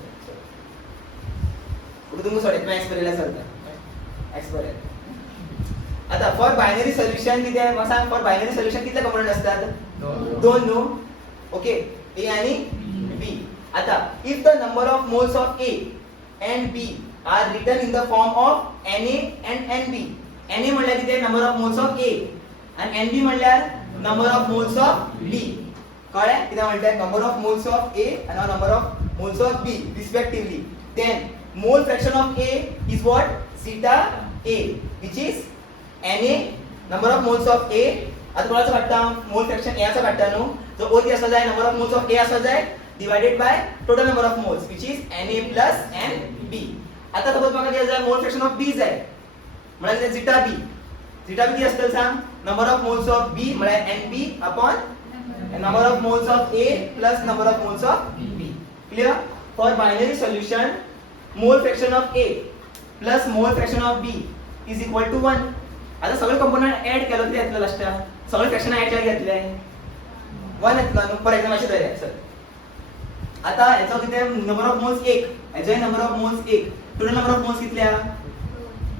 तुम्ही सोडत नाही x बरेला सरता x बरे आता फॉर बायनरी सोल्यूशन किती आहे मग सांग फॉर बायनरी सोल्यूशन किती कंपोनंट असतात दोन नो ओके, ए आणि बी. आता if the number of moles of A and B are written in the form of Na and Nb. Na म्हणल्यार कितें, number of moles of A, आणि Nb म्हणल्यार number of moles of B. कळ्ळें कितें म्हणटाय, number of moles of A आणि number of moles of B respectively. Then mole fraction of A is what, zeta a, which is Na number of moles of A. आता कोणाचं काढता, मोल fraction एचा काढता न्हू, जो ओ ती असला जाय, नंबर ऑफ मोल्स ऑफ ए असला जाय divided by total number of moles which is Na plus Nb. आता सपोज म्हाका कितें जाय, मोल फ्रॅक्शन ऑफ बी जाय, म्हळ्यार कितें zeta b. zeta b कितें आसतलें सांग, number of moles of B म्हळ्यार Nb upon number of moles of A plus number of moles of B. Clear. For binary solution mole fraction of A plus mole fraction of B is equal to 1. आता सगळे component add केलो किती येतलो लास्टाक, सगळे fraction add केले घेतले 1 येतलो न्हू. फॉर एक्झाम्पल अशें धरया सर, आता हेचो कितें नंबर ऑफ मोल्स 1, हेचो number of moles 1, total number of moles कितले हा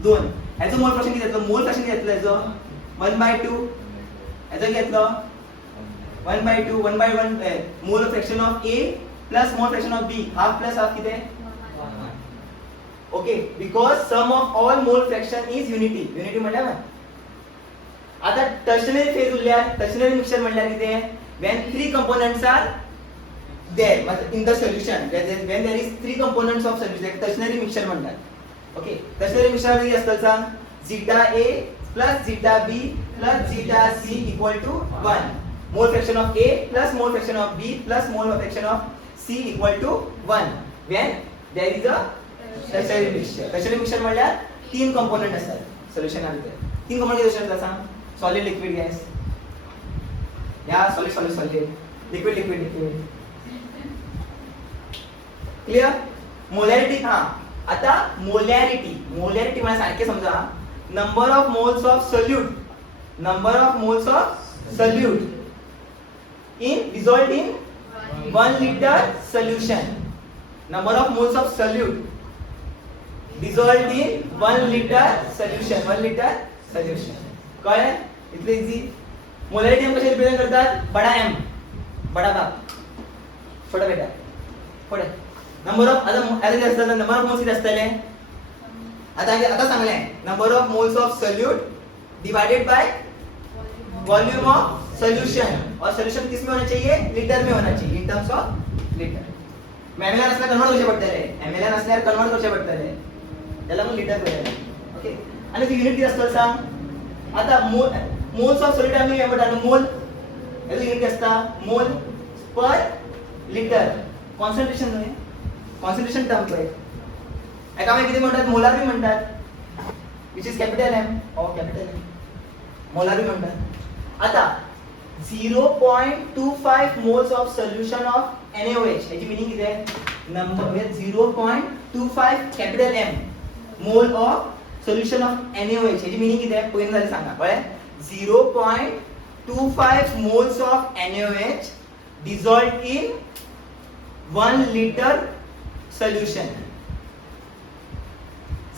2. हेचो मोल फ्रॅक्शन किती येतलो, मोल फ्रॅक्शन किती येतलो हेचो 1/2. हेचो किती येतलो 1/2, 1/1 mole fraction of A plus mole fraction of B, half plus half कितें. Okay, because sum of all mole fraction is unity. Unity म्हणल्यार आता टर्शनरी फेज उरल्यार, टर्शनरी मिक्सचर म्हणल्यार कितें, when 3 components are there in the solution, when there is 3 components of solution, tertiary mixture म्हणतात. Okay, टर्शनरी mixture किती असतं सांग, zeta a plus zeta b plus zeta c equal to 1. Mole fraction of a plus mole fraction of b plus mole fraction of c equal to 1 when there is a tertiary mixture. Tertiary mixture म्हणल्यार 3 component असतात सोल्युशनामध्ये. 3 component किती असतात सांग, solid, liquid, gas. या solid solid solid, liquid liquid liquid. Clear. Molarity. हा, आता molarity, molarity म्हणजे सारखे समजा, number of moles of solute, number of moles of solute in dissolved in 1 liter solution. Number of moles of solute dissolved in 1 liter solution. 1 liter solution. कळलं, इतले easy. Molarity हम कसे represent करतात, बडा M, बडा बाप, छोटा बेटा, पुढे नंबर ऑफ. आता किती असतात, नंबर ऑफ मोल्स किती असतले, आता सांगले number of moles of solute divided by volume of solution, और सोल्यूशन किस में होना चाहिए, लीटर में होना चाहिए, इन टर्म्स ऑफ लीटर. एमएलएन असल्यार कन्वर्ट करचे पडटले, एमएलएन असल्यार कन्वर्ट करचे पडटले, त्याला मग लीटर करूया. ओके, आणि ती युनिट किती असतो सांग. आता मोल्स ऑफ सोल्यूट आम्ही हे म्हणतात मोल, याचं युनिट किती असता, मोल पर लिटर. कॉन्सन्ट्रेशन न्हय, कॉन्सन्ट्रेशन टर्म पळय, एका आमी किती म्हणतात, मोलार बी म्हणतात, which is capital M or capital M, molar बी म्हणतात. आता 0.25 moles of solution of NaOH, याची मीनिंग किती आहे, नंबर म्हणजे 0.25 capital M mole of solution of NaOH, याची मीनिंग किती आहे, पहिल्यांदा झाली सांगा. कळलं, 0.25 moles of NaOH dissolved in 1 liter solution.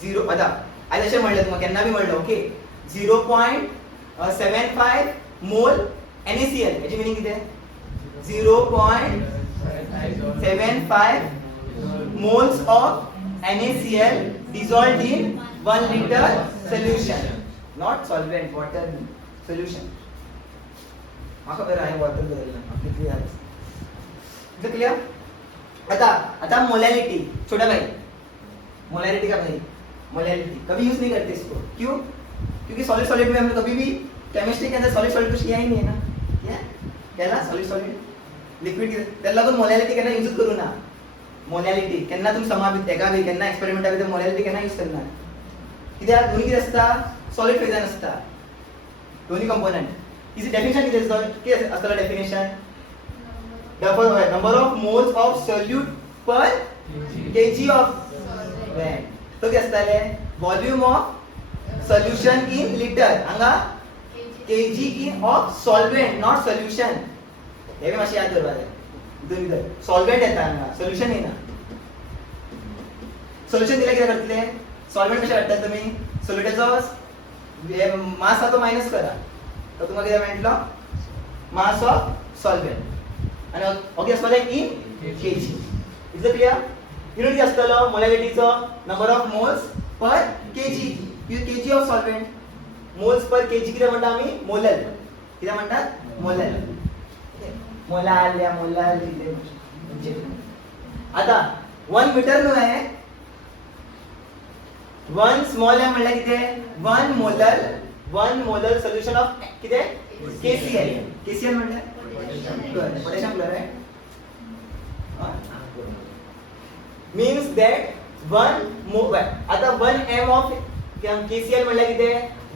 0 आता असे म्हणलं तुम्हाला केन्ना बी म्हणलं. ओके, 0.75 मोल NaCl, याची मीनिंग किती आहे, 0.75 moles of NaCl dissolved in 1 liter solution, not solvent, water solution. माका बरं आहे वॉटर बदललं आपली क्लियर आहे, क्लियर. आता मोलॅरिटी, छोटा भाई, मोलैरिटी का भाई, मोलैरिटी कभी यूज नहीं करते इसको. क्यों? क्योंकि सॉलिड सॉलिड में हम कभी भी केमिस्ट्री के अंदर सॉलिड सॉलिड कुछ किया ही नहीं है ना. क्या सॉलिड सॉलिड लिक्विड त्याला पण मोलॅरिटी केना यूज करू ना. मोलॅरिटी केन्ना तुम समावित एका बी केन्ना एक्सपेरिमेंटा भितर मोलॅरिटी केन्ना यूज करना. कित्याक दोन्ही कितें आसता, सॉलिड फेजान आसता दोन्ही कंपोनेंट. इज डेफिनेशन कितें आसता definition, number of moles of solute per KG of weight. तो कितें आसताले, volume of solution in litre, हांगा kg in of solvent, not solution. हे मातशें याद करपा जाय. भितर सॉल्वेंट येता हांगा, सोल्यूशन येना. सोल्यूशन दिल्यार कितें करतले, सॉल्वेंट कशें काडटात तुमी, सोल्युटाचो मास आसा तो मायनस करा, तो तुमकां कितें मेळटलो, मास ऑफ सॉल्वेंट. आणि ओके असपाक जाय in kg. Is it clear? Unit किती असतलो मोलॅरिटीचो? Number of moles per kg. Kg of solvent. Moles per kg किती म्हणटा आम्ही? मोलल. किती म्हणतात? मोलल. मोलाल या मोलाल म्हणजे आता 1 मीटर न्हू आहे. 1 स्मॉल एम म्हणल्यार किती? 1 मोलर सोल्यूशन ऑफ किती? KCl. KCl म्हणल्यार पोटॅशियम क्लोराइड. मीन्स दॅट 1 आता 1 m ऑफ KCl म्हणल्यार किती?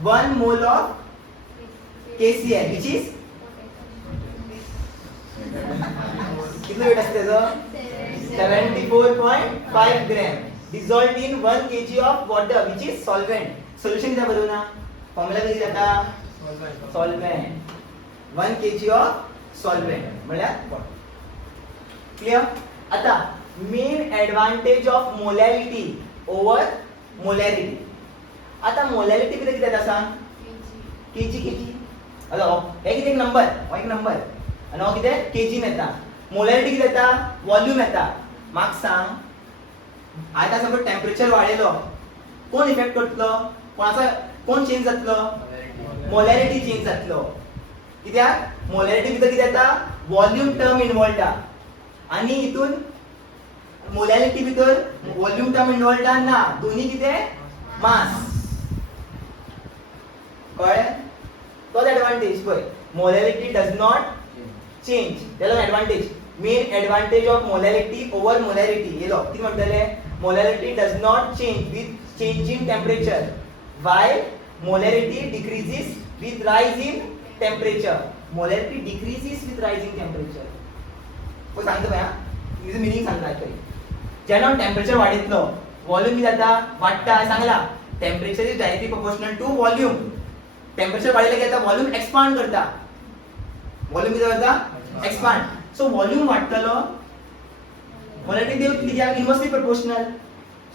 1 mole of KCl which is किती वेट असते त्याचं? 74.5 gram dissolved in 1 kg of water which is solvent. Solution किती बरोबर ना? फॉर्म्युला किती जाता? Solvent. 1 kg of solvent म्हणल्यार क्लियर? आता main advantage of molarity over molarity. आता मोलॅरिटी किती किती आसा? केजी. आता एक नंबर आणि हो किती? केजी येता. मोलॅरिटी किती येता? व्हॉल्यूम येता. म्हाका सांग, आता समज टेम्परेचर वाडयलो, कोण इफेक्ट करतलो? कोण चेंज जातलो? मोलॅरिटी चेंज जातलो. कित्याक मोलॅरिटी भितर किती येता? व्हॉल्यूम टर्म इन्वॉल्वड आहा. आणि हितून मोलॅरिटी भितर व्हॉल्यूम टर्म इन्वॉल्वड ना. दोन्ही किती? मास. कळ्ळें? तोच एडवांटेज पळय. Molarity does not change. त्याला advantage. Main advantage of molarity over molarity येलो. किती म्हणटले? Molarity does not change with changing temperature while molarity decreases with rise in temperature. Molarity decreases with rising temperature. कोण सांगतो भया? Is meaning सांगता काय? जेन्ना टेम्परेचर वाडयतलो, व्हॉल्यूम किती जाता? वाडटा. सांगला temperature is directly proportional to volume. Temperature वाडयले की आता व्हॉल्यूम एक्सपांड करता. व्हॉल्यूम किती करता? एक्सपांड. सो व्हॉल्यूम वाडटलो, मोलॅरिटी देवतली कित्याक? Inversely proportional.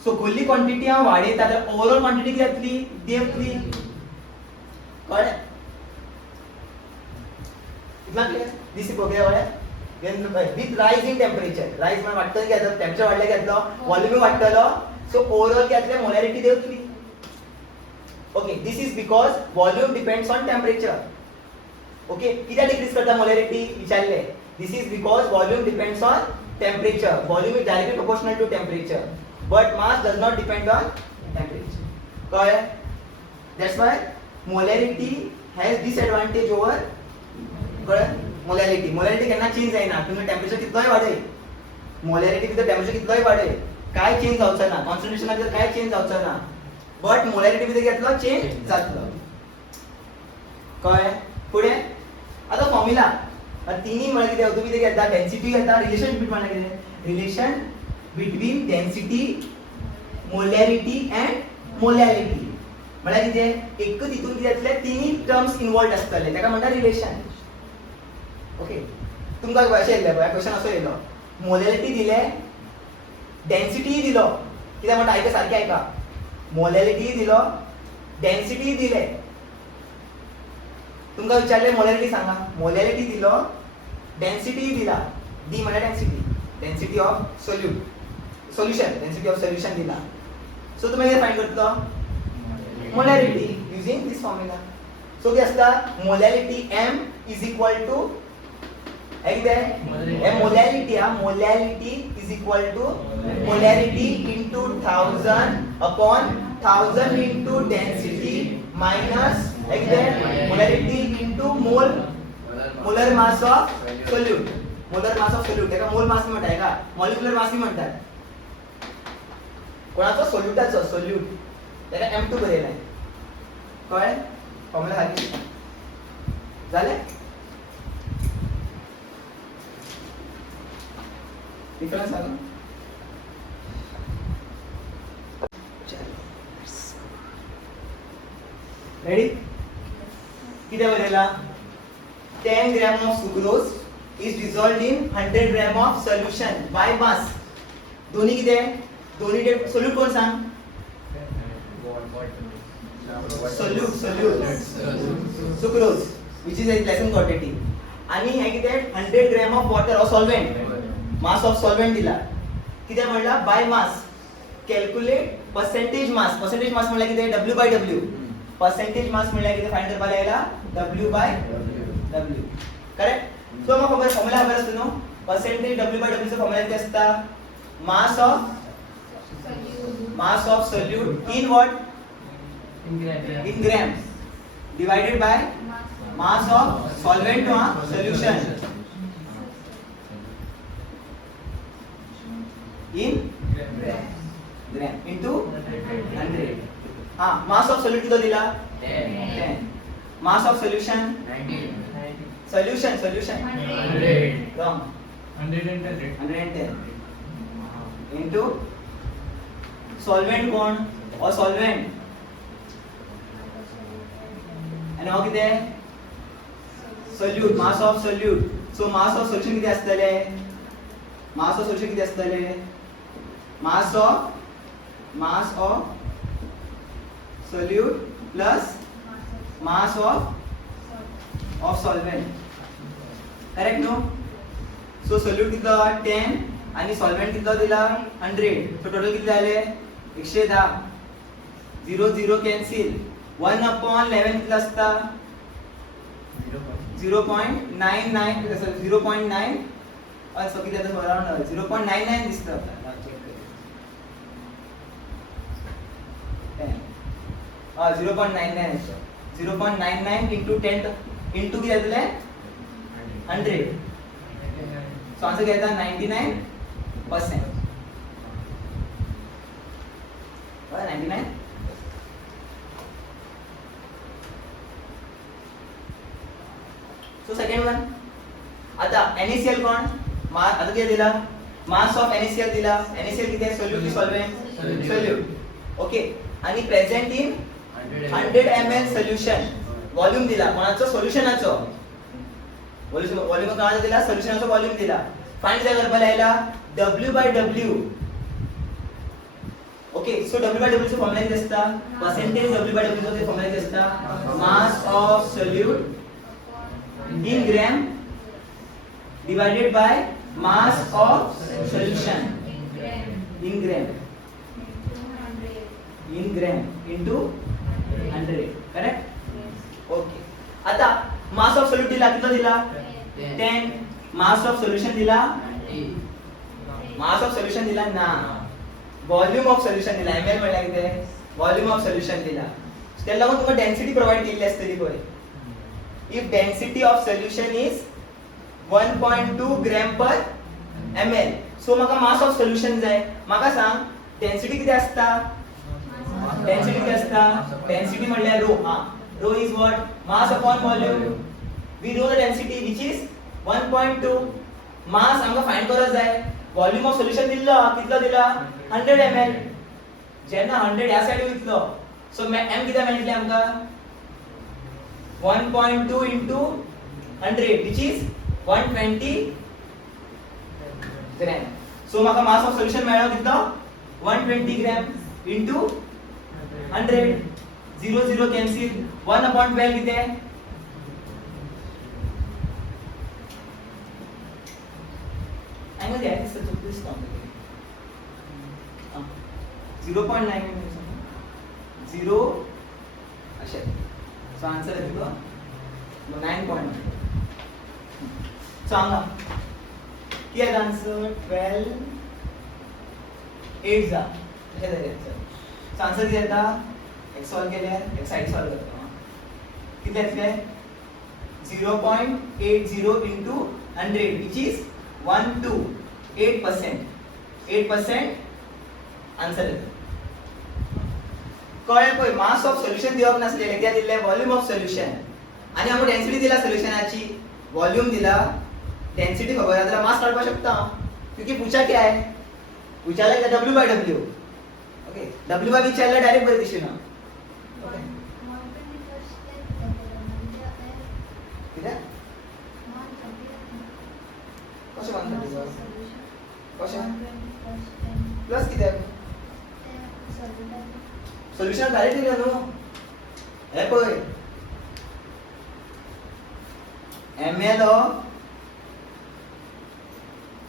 सो खोल्ली क्वांटिटी हांव वाडयता जाल्यार ओवरऑल क्वांटिटी किती जातली? देवतली. कळ्ळें? इतला क्लियर? दिस इज प्रोग्रेस वाडे. विथ रायज इन टेम्परेचर. रायज म्हण वाडटलो की आता टेम्परेचर वाडले की येतलो, व्हॉल्यूम वाडटलो. सो ओवरऑल कितले? मोलॅरिटी देवतली. Okay, this is because volume depends on temperature. Okay, कित्याक डिक्रीज करता मोलॅरिटी विचारले? This is because volume depends on temperature. Volume is directly proportional to temperature. But mass does not depend on temperature. कळ्ळें? That's why molarity has disadvantage over कळ्ळें? Molarity. Molarity केन्ना change जायना. तुम्ही temperature कितलोय वाडय, molarity भितर temperature कितलोय वाडय, काय change जावचो ना. कॉन्सन्ट्रेशनाक भितर काय चेंज जावचो ना. बट मोलॅरिटी भितर कितलो चेंज जातलो. कळ्ळें? फुडें आता फॉर्म्युला तिनी म्हळ्यार कितें? तुम्ही कितें घेता? डेन्सिटी घेता. रिलेशन बिटवीन म्हळ्यार कितें? Relation between density, molarity and molality. म्हळ्यार कितें? एकच हितून कितें जातले? तिनी टर्म्स इन्वॉल्वड आसतले. ताका म्हणटा रिलेशन. ओके, तुमकां अशें येयल्लें पळय, क्वेश्चन असो येयलो. मोलॅरिटी दिले, डेन्सिटी दिलो. कित्याक म्हणटा? आयका सारकें आयका. मोलॅरिटी दिलो, डेन्सिटी दिले. तुमकां विचारले मोलॅरिटी सांगा. मोलॅरिटी दिलो, डेन्सिटी दिला. डी म्हळ्यार density. Density of solution. Density of solution दिला. सो तुम्ही किती फाइंड करतलो? Molarity using this formula. So किती असता? Molarity m is equal to molarity. Molarity is equal to molarity into 1000 upon 1000 into density minus molarity into molar mass of solute. Molar mass of solute त्याला mole मास म्हणतात का? Molecular mass म्हणतात. कोणाचा? सोल्यूटाचा. Solute त्याला m2 Barela आहे. कळ्ळें? Formula सारखी झाले. डिफरन्स सांगा. रेडी? किती बरेला? 10 gram of sucrose is dissolved in 100 gram of solution by mass. दोन्ही किती आहे? दोन्ही सोल्यूट कोण सांग? Solute sucrose which is a pleasant quantity. आणि हे किती 100 gram of water of solvent, mass of solvent दिला. किती म्हणला by mass calculate percentage mass. Percentage mass म्हणला किती W/W. पर्सेंटेज मास म्हणला किती फाइंड करपाक लागला W/W. करेक्ट. सो मग खबर फॉर्म्युला खबर असतो नो. पर्सेंटेज W/W चा फॉर्म्युला किती असता मास of solute in what in grams divided by mass of solvent or solution in gram into 100. हाँ mass of solute कितना दिला 10. mass of solution 90. solution 100. wrong 110 into solvent कोण और solvent आणि हो किती आहे solute mass of solute. So mass of solution किती असतले मास ऑफ सोल्यूशन किती असतले mass of solute plus mass of solvent. Correct no. So solute किती 10 आणि सॉल्व्हेंट किती दिला 100. सो टोटल किती झाले 110. 0 0 कॅन्सल. 1/11 किती असता 0.99 0.9 असं किती आता अराउंड 0.99 दिसतं आपल्याला. चेक कर 0.99 असतं. 0.99 into 10 into किती असले 100. सो आन्सर किती येता 99%. 99. So second one. आता NaCl कोण आता किती दिला मास ऑफ NaCl दिला. NaCl किती आहे सोल्यूट की सॉल्व्हेंट सोल्यूट. ओके. आणि present in 100 ml solution. Volume दिला कोणाचं सोल्युशनाचं व्हॉल्यूम कोणाचा दिला सोल्युशनाचं व्हॉल्यूम दिला. फाइंड काय करपाक लायला W/W. ओके. सो W/W चा फॉर्म्युला किती असता पर्सेंटेज W/W चा फॉर्म्युला किती असता मास of solute in gram divided by mass of solution in gram into 100. correct. okay. आता mass of solute दिला किती दिला 10. mass of solution दिला mass of solution दिला ना volume of solution दिला ml म्हणला किती volume of solution दिला. त्याला मग तुम्हाला डेन्सिटी प्रोवाइड केलेली असते पळय. if density of solution is 1.2 gram per ml. so माका mass of solution जाय. माका सांग density किती असता density किती असता density म्हणल्या rho. rho is what mass upon volume. we know the density which is 1.2. mass आमका फाइंड करत जाय. volume of solution दिला कितला दिला 100 ml. जेना 100 या साइड घेतलो सो m किती मेळटले आमका 1.2 into 100 which is 120 gram. so माका mass of solution मेळ्ळो कितलो 120 gram into 100. 0 0 cancel. 1/12 किती आहे I know that is such a please count again. 0.9 0 अशा. so answer is 9.9. सांगा किती आहे आन्सर 12 8 जा अशा द्यायचं. so answer किती येता x सॉल्व केल्यार x साइड सॉल्व करतो किती येतले 0.80 into 100 which is 1 to 8%. 8% answer येतो. कळले पळय मास ऑफ सोल्यूशन दिवप नसलेले त्या दिले व्हॉल्यूम ऑफ सोल्यूशन आणि आम्ही डेन्सिटी दिला सोल्यूशनाची व्हॉल्यूम दिला डेन्सिटी खबर आहे तर मास काढू शकता क्योंकि पूछा क्या है पूछा है W/W. ओके W by विचारला डायरेक्ट बरे दिशेना. ओके किती कसे म्हणतात कसे प्लस किती सोल्यूशन डायरेक्ट दिला नो हे पळय ml ऑफ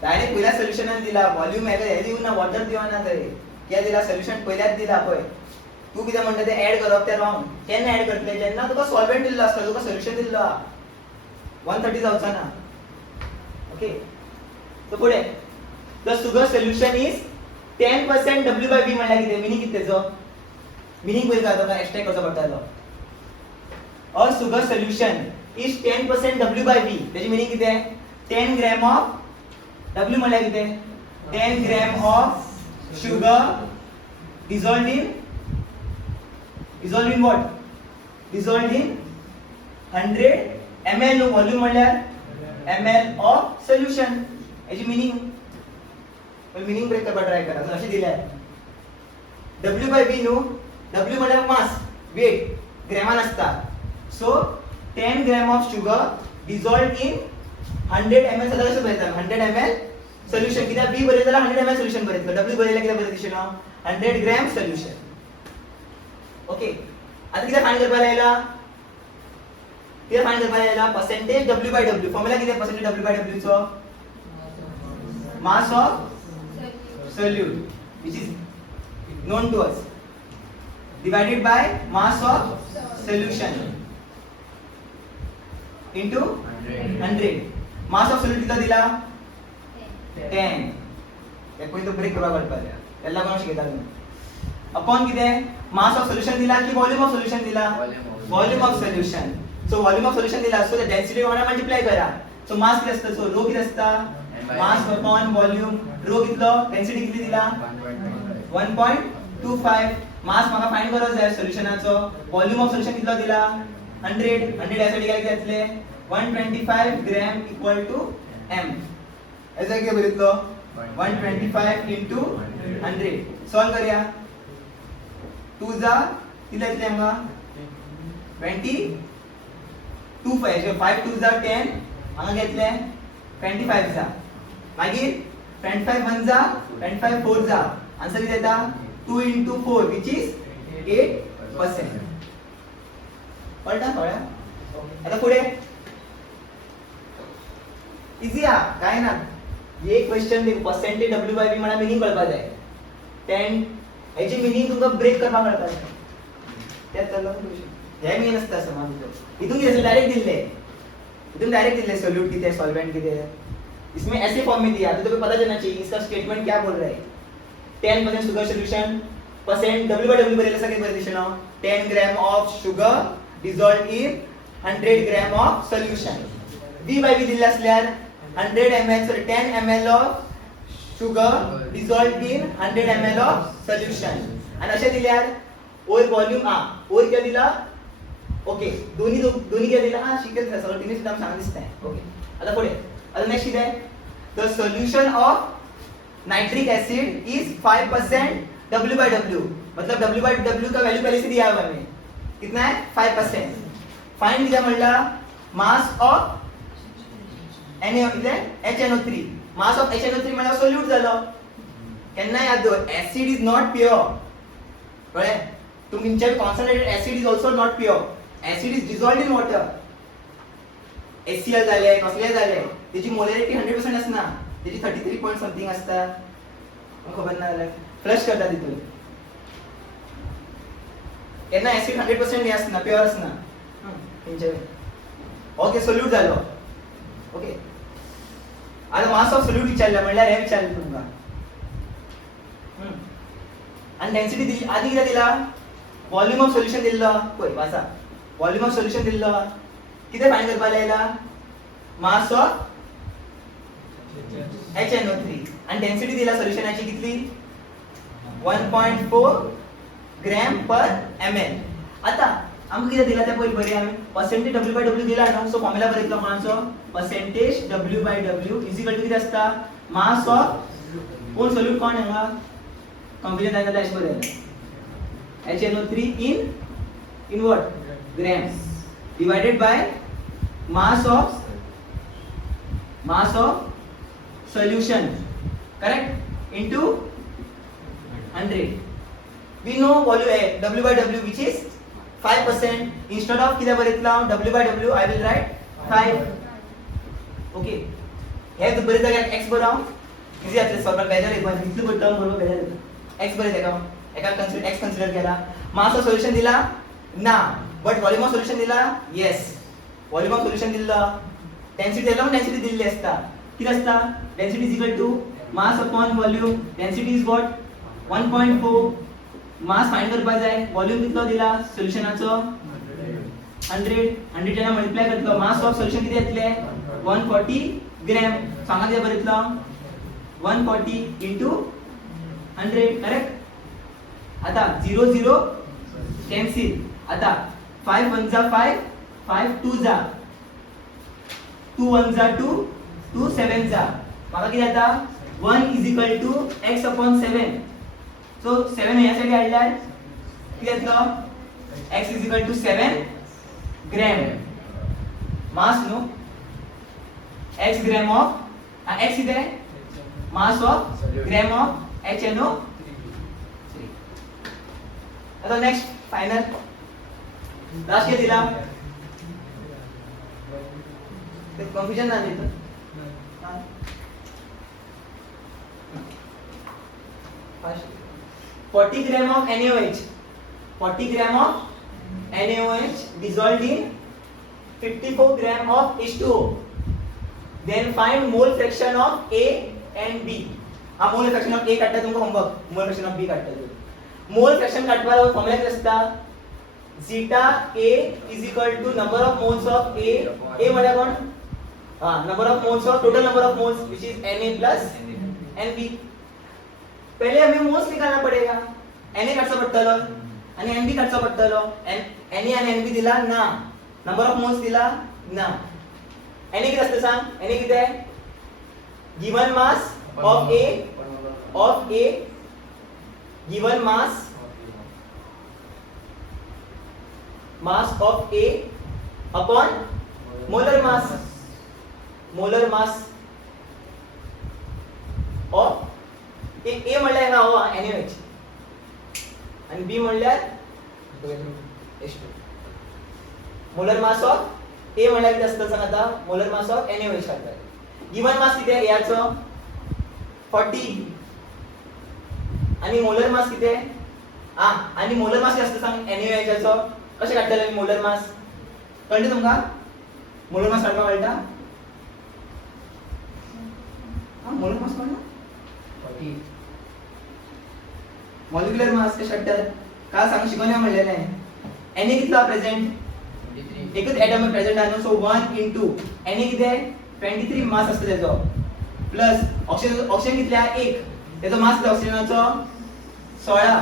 डायरेक्ट पहिल्या सोल्युशनान दिला व्हॉल्यूम हे दिवं ना वॉटर दिवं ना थंय कित्याक दिला सोल्युशन पहिल्याच दिला पळय तू कितें म्हणटा ते ऍड करप ते रॉंग केन्ना ऍड करतले जेन्ना तुका सॉल्वेंट दिल्लो आसता तुका सोल्युशन दिल्लो आहा 130 जावचा ना ओके सो फुडें the sugar solution is 10% W/V म्हणल्यार कितें मिनिंग कितें तेजो मिनिंग पळय काय तुका एक्सट्रॅक्ट करचो पडटलो अ सुगर सोल्युशन इज 10% W/V तेजी मिनिंग कितें 10 ग्रॅम ऑफ W म्हणल्यार कितें 10 gram of sugar dissolved in what dissolved in 100 ml no volume म्हणल्यार ml ऑफ सोल्युशन याची मीनिंग ब्रेक करपा ट्राय करा अशें दिल्यार W/V नो W म्हणल्यार मास वेट ग्रॅमान असता so 10 gram of sugar dissolved in 100 ml सदा कशें बरयता 100 ml सोल्युशन कित्याक B बरयता जाल्यार 100 ml सोल्युशन बरयतलो W बरयल्यार कितें बरयता दिसना 100 ग्रॅम सोल्युशन ओके आता कितें फाइंड करपाक लायला कितें फाइंड करपाक लायला पर्सेंटेज W/W फॉर्म्युला कितें पर्सेंटेज W/W चो मास of solute which is known to us divided by mass of solution into 100 mass of solute कितलो दिला 10 एक पॉइंट तो ब्रेक करपा पडटले त्याला कोण शिकयता तुम्ही अपॉन कितें मास ऑफ सोल्युशन दिला की वॉल्यूम ऑफ सोल्युशन दिला volume of solution so volume of solution दिला सो द डेंसिटी वांगडा मल्टिप्लाय करा सो मास कितें आसता सो रो कितें आसता मास अपॉन वॉल्यूम रो कितलो डेंसिटी कितली दिला 1.25 मास म्हाका फाइंड करप जाय सोल्युशनाचो वॉल्यूम ऑफ सोल्युशन कितलो दिला 100 यासाठी काय घेतले 125 ग्रॅम इक्वल टू m ऐसा किती बरयतलो 125 into 100 सॉल्व करूया 2 जा कितले येतले हांगा 20 2 5 2 जा 10 हांगा घेतले 25 जा मागीर 25 1 जा 25 4 जा आन्सर किती येता 2 into 4 which is 8% कळटा कळ्या आता पुढे इजी आ काय ना एक क्वेश्चन दे पर्सेंटेज W/V मला मीनिंग कळपाक जाय 10 हेची मीनिंग तुमका ब्रेक करपाक कळपाक जाय त्यात चाललो क्वेश्चन हे मीन असता समान तो इथून किती डायरेक्ट दिले सोल्यूट किती सॉल्वेंट किती इसमें ऐसे फॉर्म में दिया तो तुम्हें पता चलना चाहिए इसका स्टेटमेंट क्या बोल रहा है 10% sugar solution percent W/W Barela सगळे बरे दिसना 10 gram of sugar dissolved in 100 gram of solution V/V दिले असल्यार 100 ml sorry 10 ml of sugar dissolved in 100 ml of solution आणि अशा दिल्यार ओर वॉल्यूम ओर क्या दिला ओके दोन्ही क्या दिला शिकेल सगळं तुम्ही सुद्धा सांग दिसताय ओके आता पुढे आता नेक्स्ट किती आहे the solution of nitric acid is 5% W/W मतलब W/W का वैल्यू पहले से दिया हुआ है कितना है 5% फाइंड किया म्हणला mass of HNO3 mass of HNO3 म्हणल्यार सोल्यूट झालो केन्ना याद दवर एसिड इज नॉट प्युअर कळ्ळे तुमचे concentrated acid is also not pure acid is dissolved in water HCl झाले कसले झाले त्याची मोलॅरिटी 100% असना त्याची 33 पॉइंट समथिंग असता खबर ना जाल्यार फ्लश करता तितून केन्ना एसिड 100% हे असना प्युअर असना तेंचे ओके सोल्यूट झालो ओके आता मास ऑफ सोल्यूट विचारला म्हणल्यार हे विचारले तुमका आणि डेन्सिटी दिली आधी किती दिला वॉल्यूम ऑफ सोल्युशन दिल्लो पळय वाचा वॉल्यूम ऑफ सोल्युशन दिल्लो किती फाइंड करपाक लायला मास ऑफ HNO3 आणि डेन्सिटी दिला सोल्युशनाची कितली 1.4 ग्रॅम पर ml आता आमकां किती दिला ते पळय बरे आमी पर्सेंटेज W/W दिला न्हू सो फॉर्म्युला बरयतलो कोणाचो percentage W/W is equal to किती असता मास ऑफ कोण सोल्यूट कोण हांगा कंप्लीट जाता जाल्यार अशें बरयला HNO3 in what grams divided by mass of solution correct into 100 we know volume W/W which is 5% instead of किती बरयतला W/W I will write 5 okay हे बरे जाग्यार x बरोव इजी जातले सॉल्व बेजार एक बार इतली टर्म बरोबर बेजार येता x बरे तेका एका कन्सिडर x कन्सिडर केला मास ऑफ सोल्यूशन दिला ना बट व्हॉल्यूम ऑफ सोल्यूशन दिला यस व्हॉल्यूम ऑफ सोल्यूशन दिला डेन्सिटी दिला डेन्सिटी दिल्ली असता किती असता density is equal to mass upon volume density is what 1.4 mass find करपा जाय व्हॉल्यूम कितलो दिला सोल्यूशनाचो 100 जना मल्टिप्लाय करतलो मास ऑफ सोल्यूशन किती येतले 140 ग्रॅम सांगा किती बरयतलो 140 into 100 करेक्ट आता 0 0 कॅन्सल आता 5 1 जा 5 5 2 जा 2 1 जा 2 2 7 जा माका किती आता 1 is equal to x upon 7 so 7 यासाठी काढल्यार किती येतलो x is equal to 7 gram mass no x gram of x इथे mass of gram of HNO3 आता नेक्स्ट फाइनल लास्ट के दिला ते कन्फ्युजन ना देतो 40 gram of NaOH 40 gram of NaOH dissolved in 54 gram of H2O then find mole fraction of A and B हा मोल fraction of A काढता तुमका homework मोल फ्रॅक्शन ऑफ B काढता मोल फ्रॅक्शन काढपाला फॉर्म्युला किती असता zeta A is equal to number of moles of A A म्हणजे कोण हा number of moles of total number of moles which is Na plus Nb पहले हमें मोल्स निकालना पड़ेगा Na काढचा पडतलो आणि Nb काढचा पडतलो Na आणि Nb दिला ना नंबर ऑफ मोल्स दिला ना Na किती असतं सांग Na किती आहे given mass of A given mass of A upon molar mass of A म्हणल्यार ना हो NaOH आणि B म्हणल्यार H2 molar mass of A म्हणल्यार किती असतं सांग आता मोलर मास ऑफ NaOH काढतात गिवन मास किती आहे याचं 40 आणि मोलर मास किती आहे हा आणि मोलर मास किती असतं सांग NaOH चं कसे काढताले मोलर मास कळलं तुमका मोलर मास काढवा कळटा हा मोलर मास कळलं 40 मॉलिक्युलर मास कसे काढतात काल सांग शिकवण्या म्हणलेलं आहे Na कितला प्रेझेंट 23 एकच एटम प्रेझेंट आहे सो 1 into Na किती आहे 23 मास असतो त्याचा प्लस ऑक्सिजन कितल्या 1 त्याचा मास किती ऑक्सिजनचा 16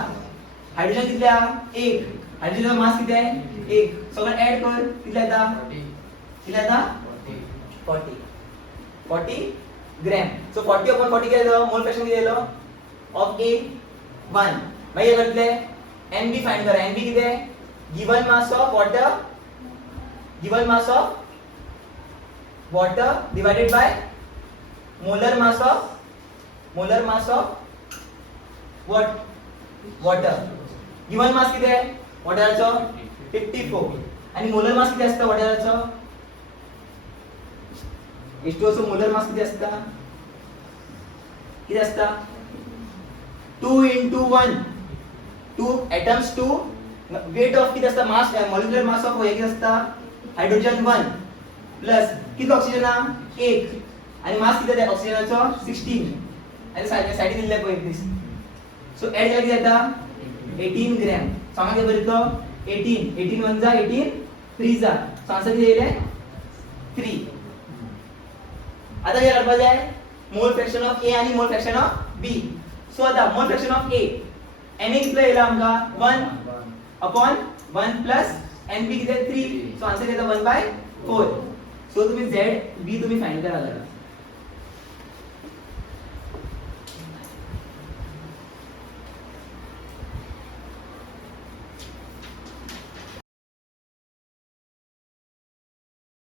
हायड्रोजन कितल्या 1 हायड्रोजनचा मास किती आहे 1 सगळं ऍड कर किती येता 40 ग्रॅम सो 40 upon 40 किती येतो मोल फ्रॅक्शन किती येतो ऑफ A 1 माहिती करतले Nb फाइंड करा Nb किती आहे given mass of water divided by molar mass of what water given mass किती आहे वॉटरचं 54 आणि मोलर मास किती असतं वॉटरचं H2O चं मोलर मास किती असतं 2 into 1 2 atoms to weight of किती असतं मास मॉलिक्युलर मास ऑफ किती असतं हायड्रोजन 1 प्लस किती ऑक्सिजन 1 आणि मास किती आहे ऑक्सिजनचा 16 आणि साइड दिले आहे 21 सो ऍड केला किती येता 18 ग्रॅम सांगा किती बरतो 18 1 जा 18 3 जा सो आन्सर किती येईल 3 आता काय करपाचे आहे मोल फ्रॅक्शन ऑफ A आणि मोल फ्रॅक्शन ऑफ B सो आता मोल फ्रॅक्शन ऑफ A Na किती येईल आमका 1 upon 1 plus Nb किती 3 सो आन्सर येता 1/4 सो तुम्ही Z B तुम्ही फाइंड करा